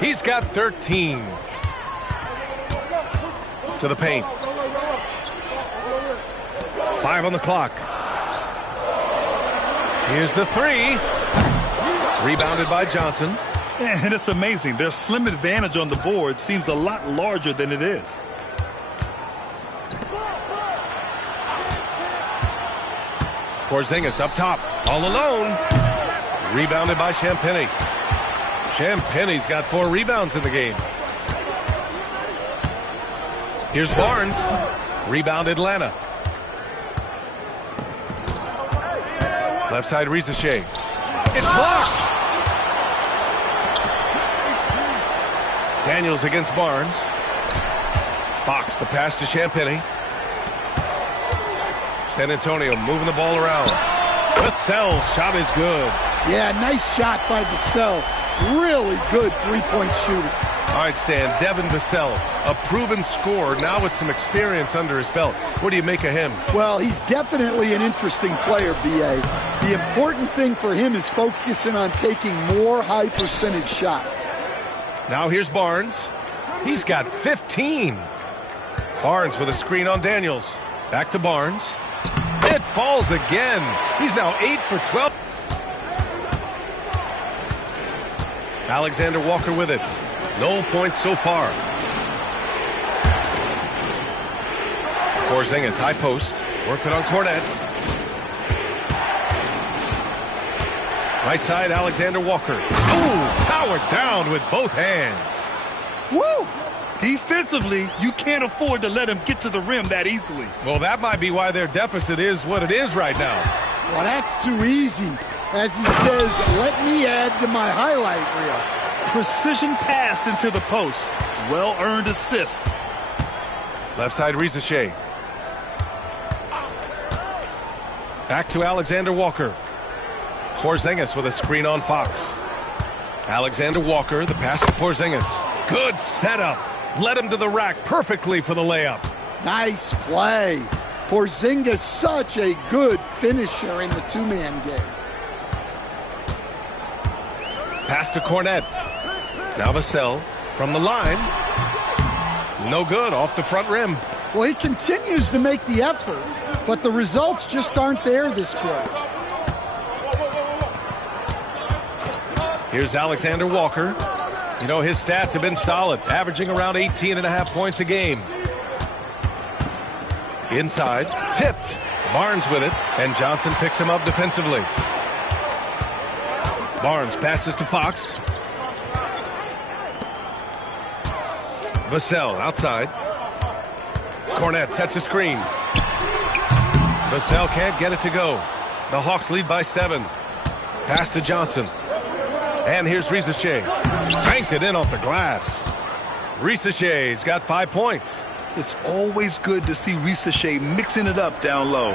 He's got 13. To the paint. 5 on the clock. Here's the 3. Rebounded by Johnson. And it's amazing. Their slim advantage on the board seems a lot larger than it is. Porzingis up top. All alone. Rebounded by Champagnie. Champagnie's got 4 rebounds in the game. Here's Barnes. Rebound Atlanta. Left side Risache. It's blocked. Daniels against Barnes. Fox, the pass to Champagnie. San Antonio moving the ball around. Vassell's shot is good. Yeah, nice shot by Vassell. Really good three-point shooter. All right, Stan, Devin Vassell, a proven scorer, now with some experience under his belt. What do you make of him? Well, he's definitely an interesting player, B.A. The important thing for him is focusing on taking more high-percentage shots. Now here's Barnes. He's got 15. Barnes with a screen on Daniels. Back to Barnes. It falls again. He's now 8 for 12. Alexander Walker with it. No points so far. Porzingis, high post. Working on Cornet. Right side, Alexander Walker. Oh, powered down with both hands. Woo! Defensively, you can't afford to let him get to the rim that easily. Well, that might be why their deficit is what it is right now. Well, that's too easy. As he says, let me add to my highlight reel. Precision pass into the post. Well-earned assist. Left side, Risache. Back to Alexander Walker. Porzingis with a screen on Fox. Alexander Walker, the pass to Porzingis. Good setup. Led him to the rack perfectly for the layup. Nice play. Porzingis, such a good finisher in the two-man game. Pass to Cornet. Now Vassell from the line. No good, off the front rim. Well, he continues to make the effort, but the results just aren't there this quarter. Here's Alexander Walker. You know, his stats have been solid, averaging around 18.5 points a game. Inside, tipped. Barnes with it, and Johnson picks him up defensively. Barnes passes to Fox. Vassell outside. Cornet sets a screen. Vassell can't get it to go. The Hawks lead by 7. Pass to Johnson. And here's Risache. Banked it in off the glass. Risache's got 5 points. It's always good to see Risache mixing it up down low.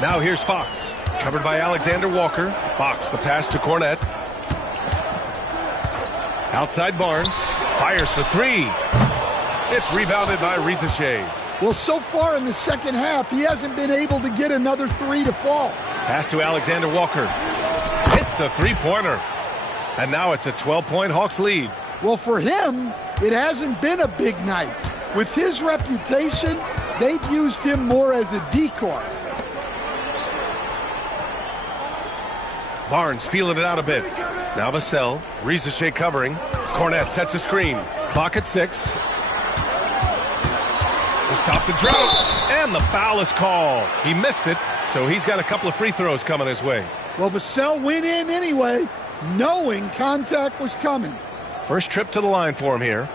Now here's Fox. Covered by Alexander Walker. Fox, the pass to Cornet. Outside Barnes. Fires for 3. It's rebounded by Risache. Well, so far in the second half, he hasn't been able to get another 3 to fall. Pass to Alexander Walker. Hits a three-pointer. And now it's a 12-point Hawks lead. Well, for him, it hasn't been a big night. With his reputation, they've used him more as a decoy. Barnes feeling it out a bit. Now Vassell. Risache covering. Cornet sets a screen. Clock at 6. To stop the drought. And the foul is called. He missed it, so he's got a couple of free throws coming his way. Well, Vassell went in anyway, knowing contact was coming. First trip to the line for him here.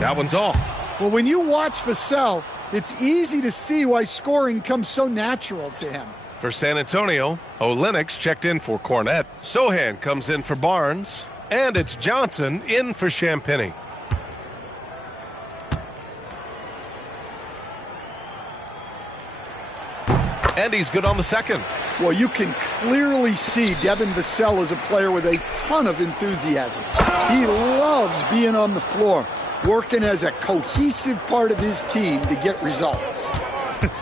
That one's off. Well, when you watch Vassell, it's easy to see why scoring comes so natural to him. For San Antonio, Olenix checked in for Cornette. Sohan comes in for Barnes. And it's Johnson in for Champagny. And he's good on the second. Well, you can clearly see Devin Vassell is a player with a ton of enthusiasm. He loves being on the floor, working as a cohesive part of his team to get results.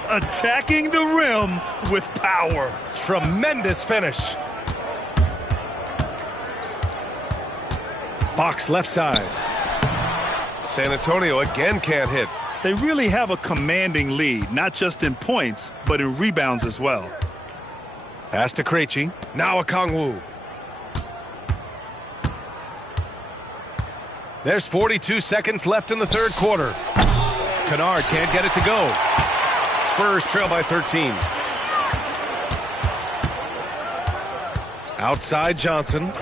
Attacking the rim with power. Tremendous finish. Fox left side. San Antonio again can't hit. They really have a commanding lead, not just in points, but in rebounds as well. Pass to Krejci. Now Okongwu. There's 42 seconds left in the third quarter. Kennard can't get it to go. Spurs trail by 13. Outside Johnson.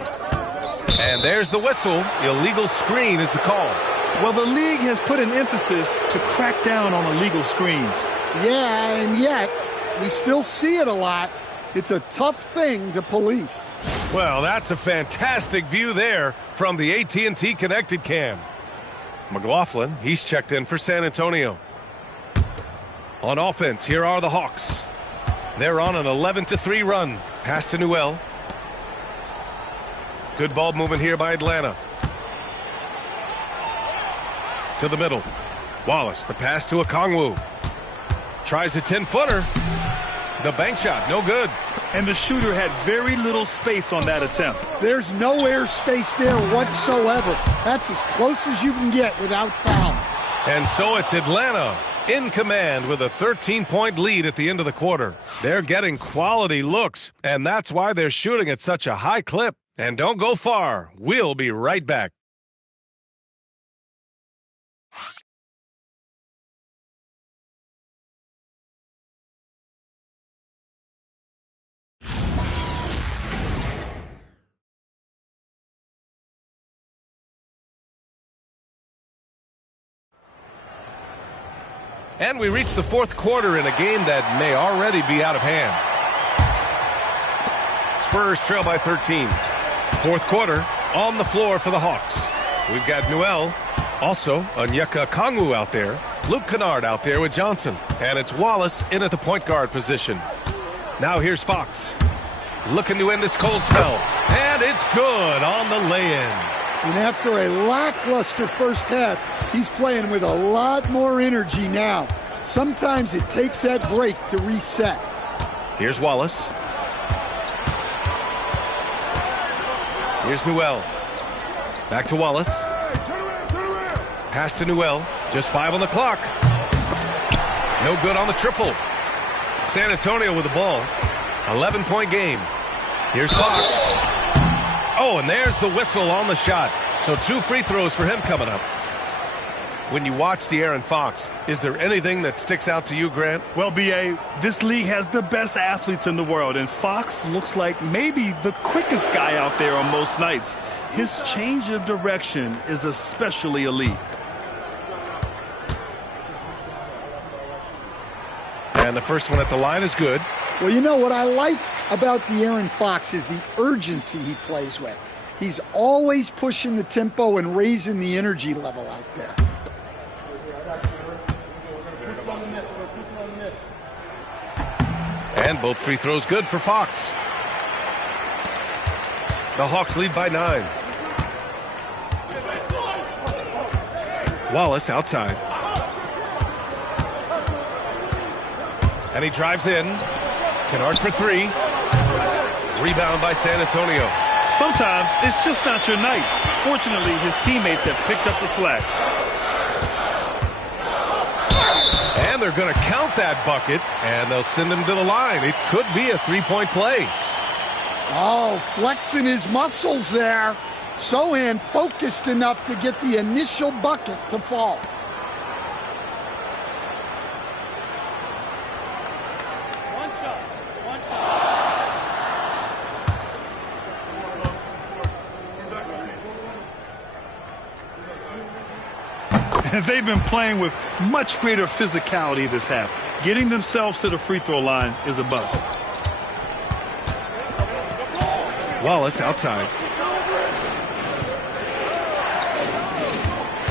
And there's the whistle. Illegal screen is the call. Well, the league has put an emphasis to crack down on illegal screens. Yeah, and yet we still see it a lot. It's a tough thing to police. Well, that's a fantastic view there from the AT&T Connected Cam. McLaughlin, he's checked in for San Antonio. On offense, here are the Hawks. They're on an 11-3 run. Pass to Newell. Good ball movement here by Atlanta. To the middle. Wallace, the pass to Okongwu. Tries a 10-footer. The bank shot, no good. And the shooter had very little space on that attempt. There's no air space there whatsoever. That's as close as you can get without foul. And so it's Atlanta in command with a 13-point lead at the end of the quarter. They're getting quality looks, and that's why they're shooting at such a high clip. And don't go far. We'll be right back. And we reach the fourth quarter in a game that may already be out of hand. Spurs trail by 13. Fourth quarter on the floor for the Hawks. We've got Newell, also Onyeka Okongwu out there, Luke Kennard out there with Johnson, and it's Wallace in at the point guard position. Now here's Fox, looking to end this cold spell, and it's good on the lay-in. And after a lackluster first half, he's playing with a lot more energy now. Sometimes it takes that break to reset. Here's Wallace. Here's Newell. Back to Wallace. Pass to Newell. Just 5 on the clock. No good on the triple. San Antonio with the ball. 11-point game. Here's Fox. Oh, and there's the whistle on the shot. So 2 free throws for him coming up. When you watch De'Aaron Fox, is there anything that sticks out to you, Grant? Well, B.A., this league has the best athletes in the world, and Fox looks like maybe the quickest guy out there on most nights. His change of direction is especially elite. And the first one at the line is good. Well, you know what I like about De'Aaron Fox is the urgency he plays with. He's always pushing the tempo and raising the energy level out there. And both free throws good for Fox. The Hawks lead by 9. Wallace outside. And he drives in. Kennard for 3. Rebound by San Antonio. Sometimes it's just not your night. Fortunately, his teammates have picked up the slack. And they're going to count that bucket, and they'll send him to the line. It could be a 3-point play. Oh, flexing his muscles there. Sohan focused enough to get the initial bucket to fall. And they've been playing with much greater physicality this half. Getting themselves to the free throw line is a bust. Wallace outside.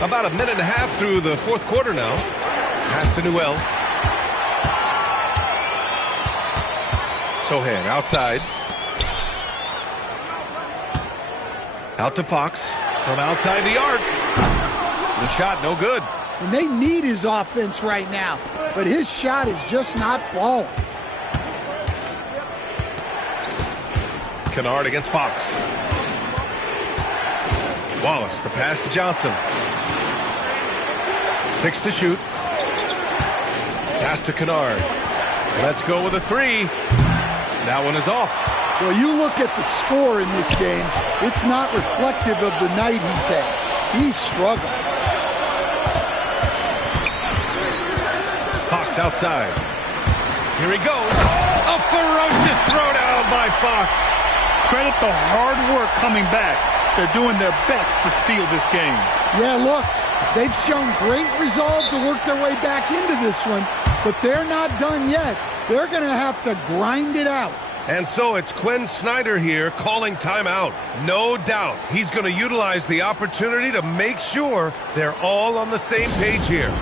About a minute and a half through the fourth quarter now. Pass to Newell. Sohan outside. Out to Fox from outside the arc. The shot no good. And they need his offense right now, but his shot is just not falling. Kennard against Fox. Wallace, the pass to Johnson. 6 to shoot. Pass to Kennard. Let's go with a 3. That one is off. Well, you look at the score in this game, it's not reflective of the night he's had. He's struggling. Fox outside. Here he goes. A ferocious throwdown by Fox. Credit the hard work coming back. They're doing their best to steal this game. Yeah, look, they've shown great resolve to work their way back into this one, but they're not done yet. They're going to have to grind it out. And so it's Quinn Snyder here calling timeout. No doubt he's going to utilize the opportunity to make sure they're all on the same page here.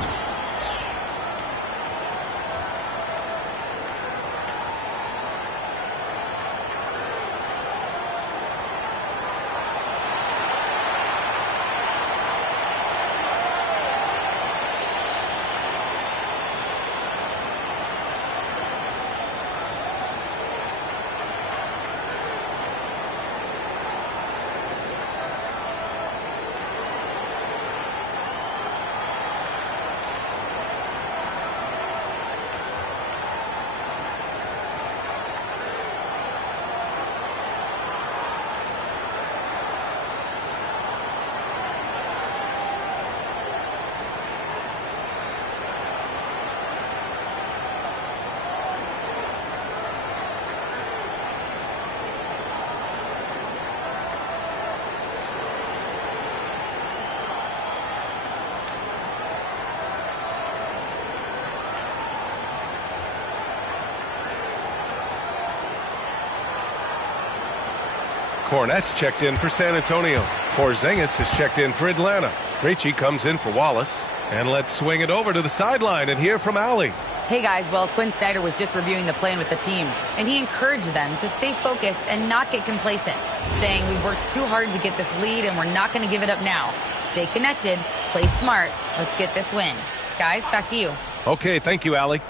Cornett's checked in for San Antonio. Porzingis has checked in for Atlanta. Krejci comes in for Wallace. And let's swing it over to the sideline and hear from Allie. Hey guys, well, Quinn Snyder was just reviewing the plan with the team, and he encouraged them to stay focused and not get complacent, saying we've worked too hard to get this lead and we're not going to give it up now. Stay connected, play smart, let's get this win. Guys, back to you. Okay, thank you, Allie.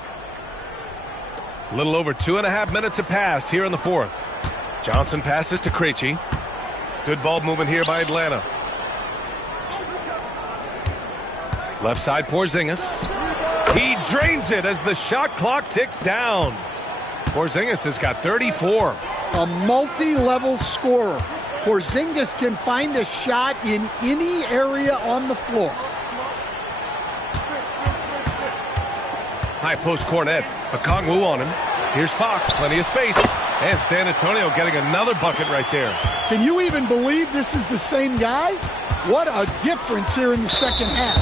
A little over 2.5 minutes have passed here in the fourth. Johnson passes to Krejci. Good ball movement here by Atlanta. Left side, Porzingis. He drains it as the shot clock ticks down. Porzingis has got 34. A multi-level scorer. Porzingis can find a shot in any area on the floor. High post Cornette. Okongwu on him. Here's Fox. Plenty of space. And San Antonio getting another bucket right there. Can you even believe this is the same guy? What a difference here in the second half.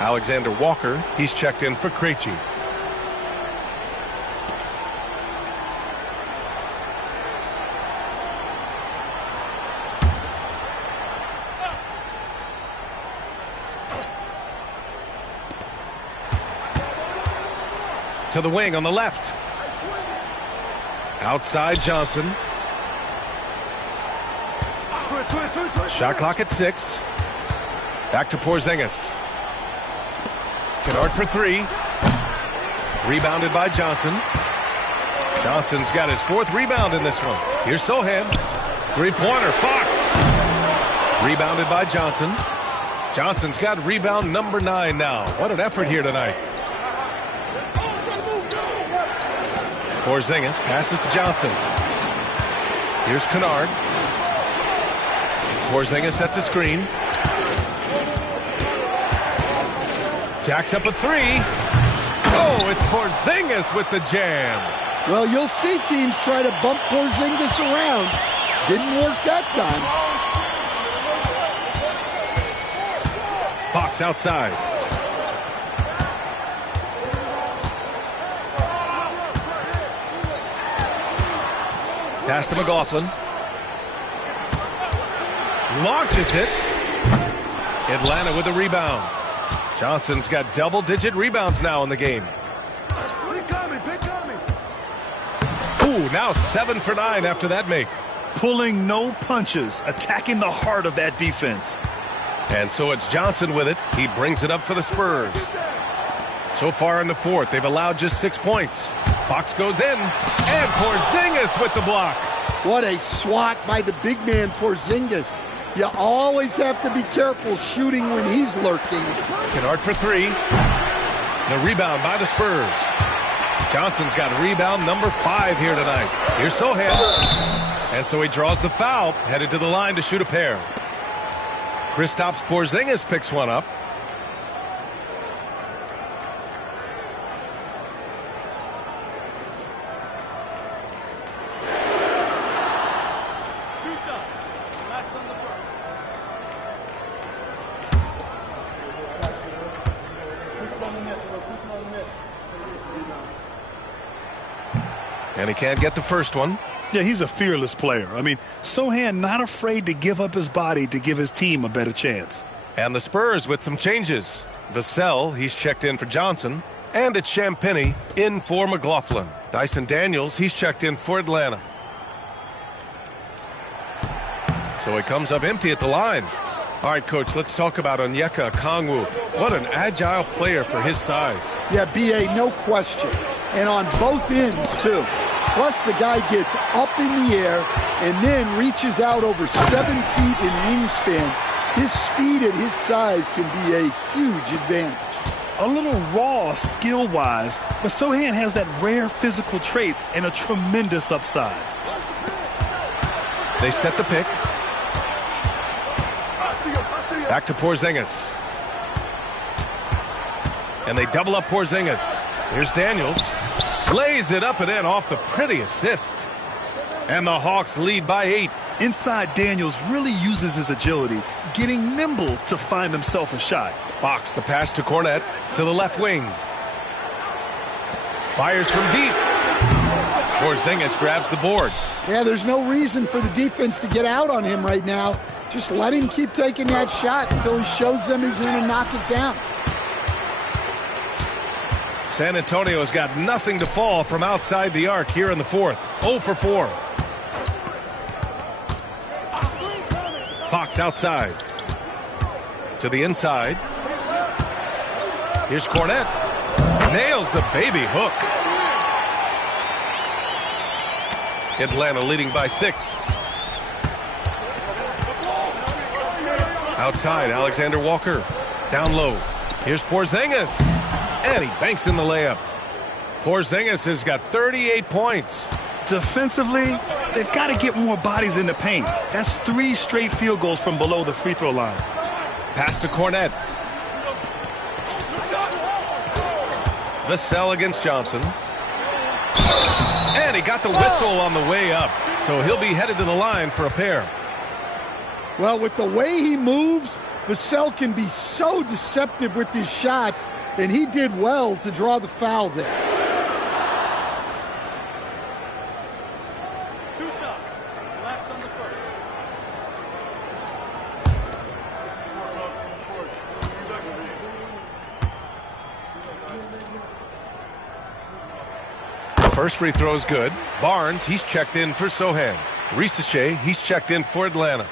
Alexander Walker, he's checked in for Krejci. To the wing on the left. Outside Johnson. Shot clock at 6. Back to Porzingis. Kennard for 3. Rebounded by Johnson. Johnson's got his 4th rebound in this one. Here's Sohan. 3-pointer. Fox. Rebounded by Johnson. Johnson's got rebound number 9 now. What an effort here tonight. Porzingis passes to Johnson. Here's Kennard. Porzingis sets a screen. Jacks up a 3. Oh, it's Porzingis with the jam. Well, you'll see teams try to bump Porzingis around. Didn't work that time. Fox outside. Pass to McLaughlin. Launches it. Atlanta with a rebound. Johnson's got double-digit rebounds now in the game. Ooh, now 7 for 9 after that make. Pulling no punches, attacking the heart of that defense. And so it's Johnson with it. He brings it up for the Spurs. So far in the fourth, they've allowed just 6 points. Fox goes in, and Porzingis with the block. What a swat by the big man Porzingis. You always have to be careful shooting when he's lurking. Kennard for 3. The rebound by the Spurs. Johnson's got rebound number 5 here tonight. Here's Sohan. And so he draws the foul, headed to the line to shoot a pair. Kristaps Porzingis picks one up. And he can't get the first one. Yeah, he's a fearless player. I mean, Sohan not afraid to give up his body to give his team a better chance. And the Spurs with some changes. Vassell, he's checked in for Johnson. And it's Champagnie in for McLaughlin. Dyson Daniels, he's checked in for Atlanta. So he comes up empty at the line. All right, Coach, let's talk about Onyeka Okongwu. What an agile player for his size. Yeah, B.A., no question. And on both ends, too. Plus, the guy gets up in the air and then reaches out over 7 feet in wingspan. His speed at his size can be a huge advantage. A little raw skill-wise, but Sohan has that rare physical traits and a tremendous upside. They set the pick. Back to Porzingis. And they double up Porzingis. Here's Daniels. Lays it up and in off the pretty assist. And the Hawks lead by 8. Inside, Daniels really uses his agility, getting nimble to find himself a shot. Fox, the pass to Cornette, to the left wing. Fires from deep. Porzingis grabs the board. Yeah, there's no reason for the defense to get out on him right now. Just let him keep taking that shot until he shows them he's going to knock it down. San Antonio's got nothing to fall from outside the arc here in the fourth. 0 for 4. Fox outside. To the inside. Here's Cornette. Nails the baby hook. Atlanta leading by 6. Outside, Alexander Walker. Down low. Here's Porzingis. And he banks in the layup. Porzingis has got 38 points. Defensively, they've got to get more bodies in the paint. That's 3 straight field goals from below the free throw line. Pass to Cornette. Vassell against Johnson. And he got the whistle on the way up. So he'll be headed to the line for a pair. Well, with the way he moves, Vassell can be so deceptive with his shots, and he did well to draw the foul there. 2 shots. Last on the first. First free throw is good. Barnes, he's checked in for Sohan. Risache, he's checked in for Atlanta.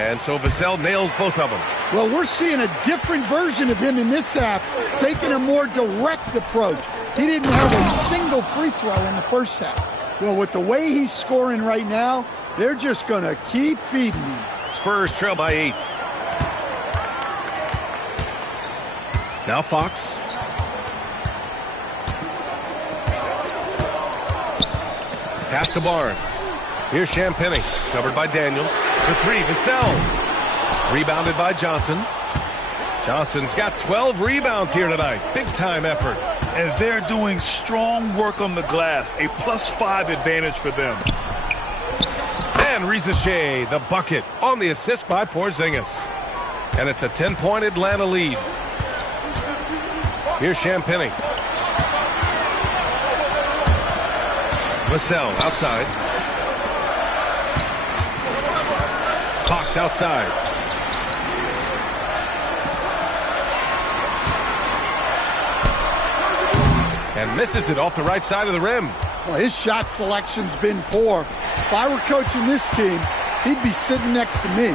And so Vassell nails both of them. Well, we're seeing a different version of him in this half, taking a more direct approach. He didn't have a single free throw in the first half. Well, with the way he's scoring right now, they're just going to keep feeding him. Spurs trail by 8. Now Fox. Pass to Barnes. Here's Champagnie, covered by Daniels. For 3, Vassell. Rebounded by Johnson. Johnson's got 12 rebounds here tonight. Big-time effort. And they're doing strong work on the glass. A +5 advantage for them. And Risache, the bucket, on the assist by Porzingis. And it's a 10-point Atlanta lead. Here's Champagnie. Vassell outside. Fox outside. And misses it off the right side of the rim. Well, his shot selection's been poor. If I were coaching this team, he'd be sitting next to me.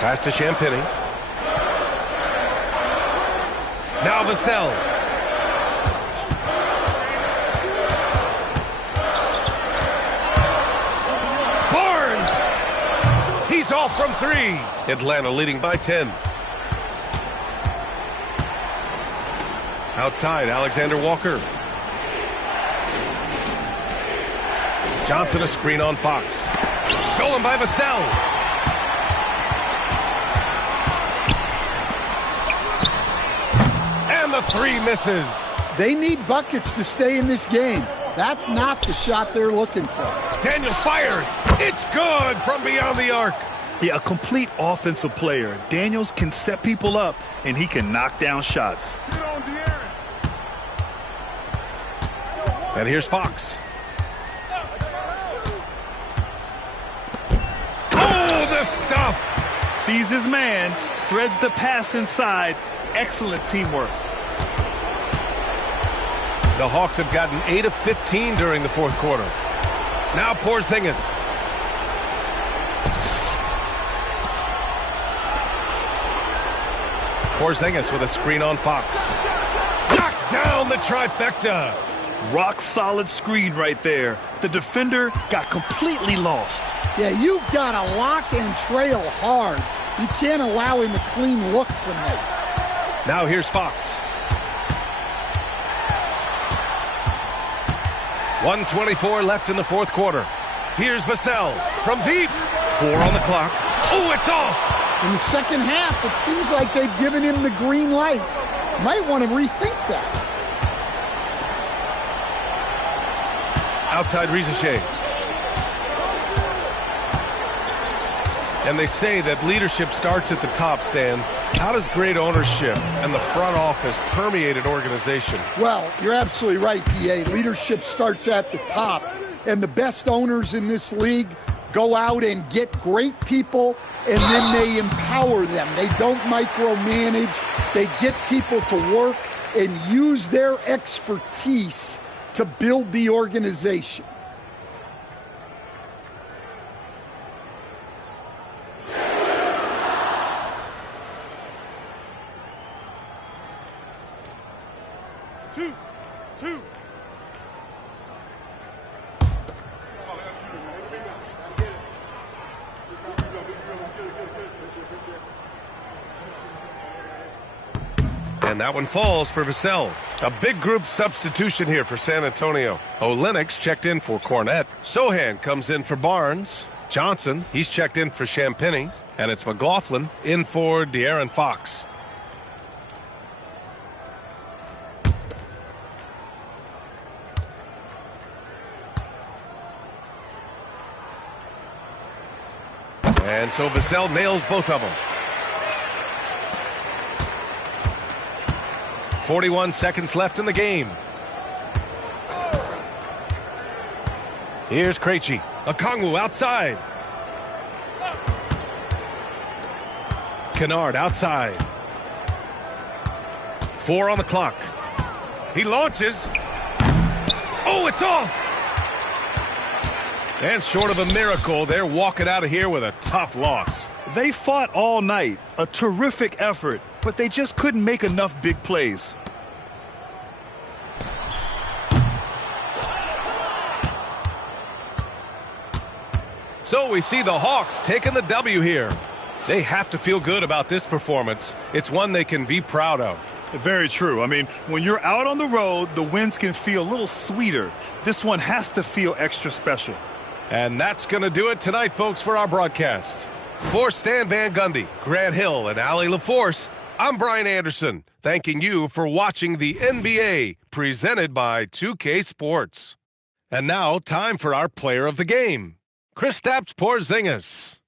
Pass to Champagnie. Now Vassell. Barnes! He's off from 3. Atlanta leading by 10. Outside, Alexander Walker. Johnson a screen on Fox. Stolen by Vassell. And the 3 misses. They need buckets to stay in this game. That's not the shot they're looking for. Daniels fires. It's good from beyond the arc. Yeah, a complete offensive player. Daniels can set people up, and he can knock down shots. And here's Fox. Oh, the stuff! Sees his man, threads the pass inside. Excellent teamwork. The Hawks have gotten 8 of 15 during the fourth quarter. Now Porzingis. Porzingis with a screen on Fox. Knocks down the trifecta. Rock solid screen right there. The defender got completely lost. Yeah, you've got to lock and trail hard. You can't allow him a clean look from there. Now here's Fox. 1:24 left in the fourth quarter. Here's Vassell from deep. 4 on the clock. Oh, it's off. In the second half, it seems like they've given him the green light. Might want to rethink that. Outside Risache. And they say that leadership starts at the top, Stan. How does great ownership and the front office permeate an organization? Well, you're absolutely right, PA. Leadership starts at the top. And the best owners in this league go out and get great people, and then they empower them. They don't micromanage. They get people to work and use their expertise to build the organization. Two. And that one falls for Vassell. A big group substitution here for San Antonio. Olenek's checked in for Cornette. Sohan comes in for Barnes. Johnson, he's checked in for Champagnie. And it's McLaughlin in for De'Aaron Fox. And so Vassell nails both of them. 41 seconds left in the game. Here's Krejci. Okongwu outside. Kennard outside. 4 on the clock. He launches. Oh, it's off! And short of a miracle, they're walking out of here with a tough loss. They fought all night. A terrific effort, but they just couldn't make enough big plays. So we see the Hawks taking the W here. They have to feel good about this performance. It's one they can be proud of. Very true. I mean, when you're out on the road, the wins can feel a little sweeter. This one has to feel extra special. And that's going to do it tonight, folks, for our broadcast. For Stan Van Gundy, Grant Hill, and Allie LaForce, I'm Brian Anderson, thanking you for watching the NBA, presented by 2K Sports. And now, time for our player of the game, Kristaps Porzingis.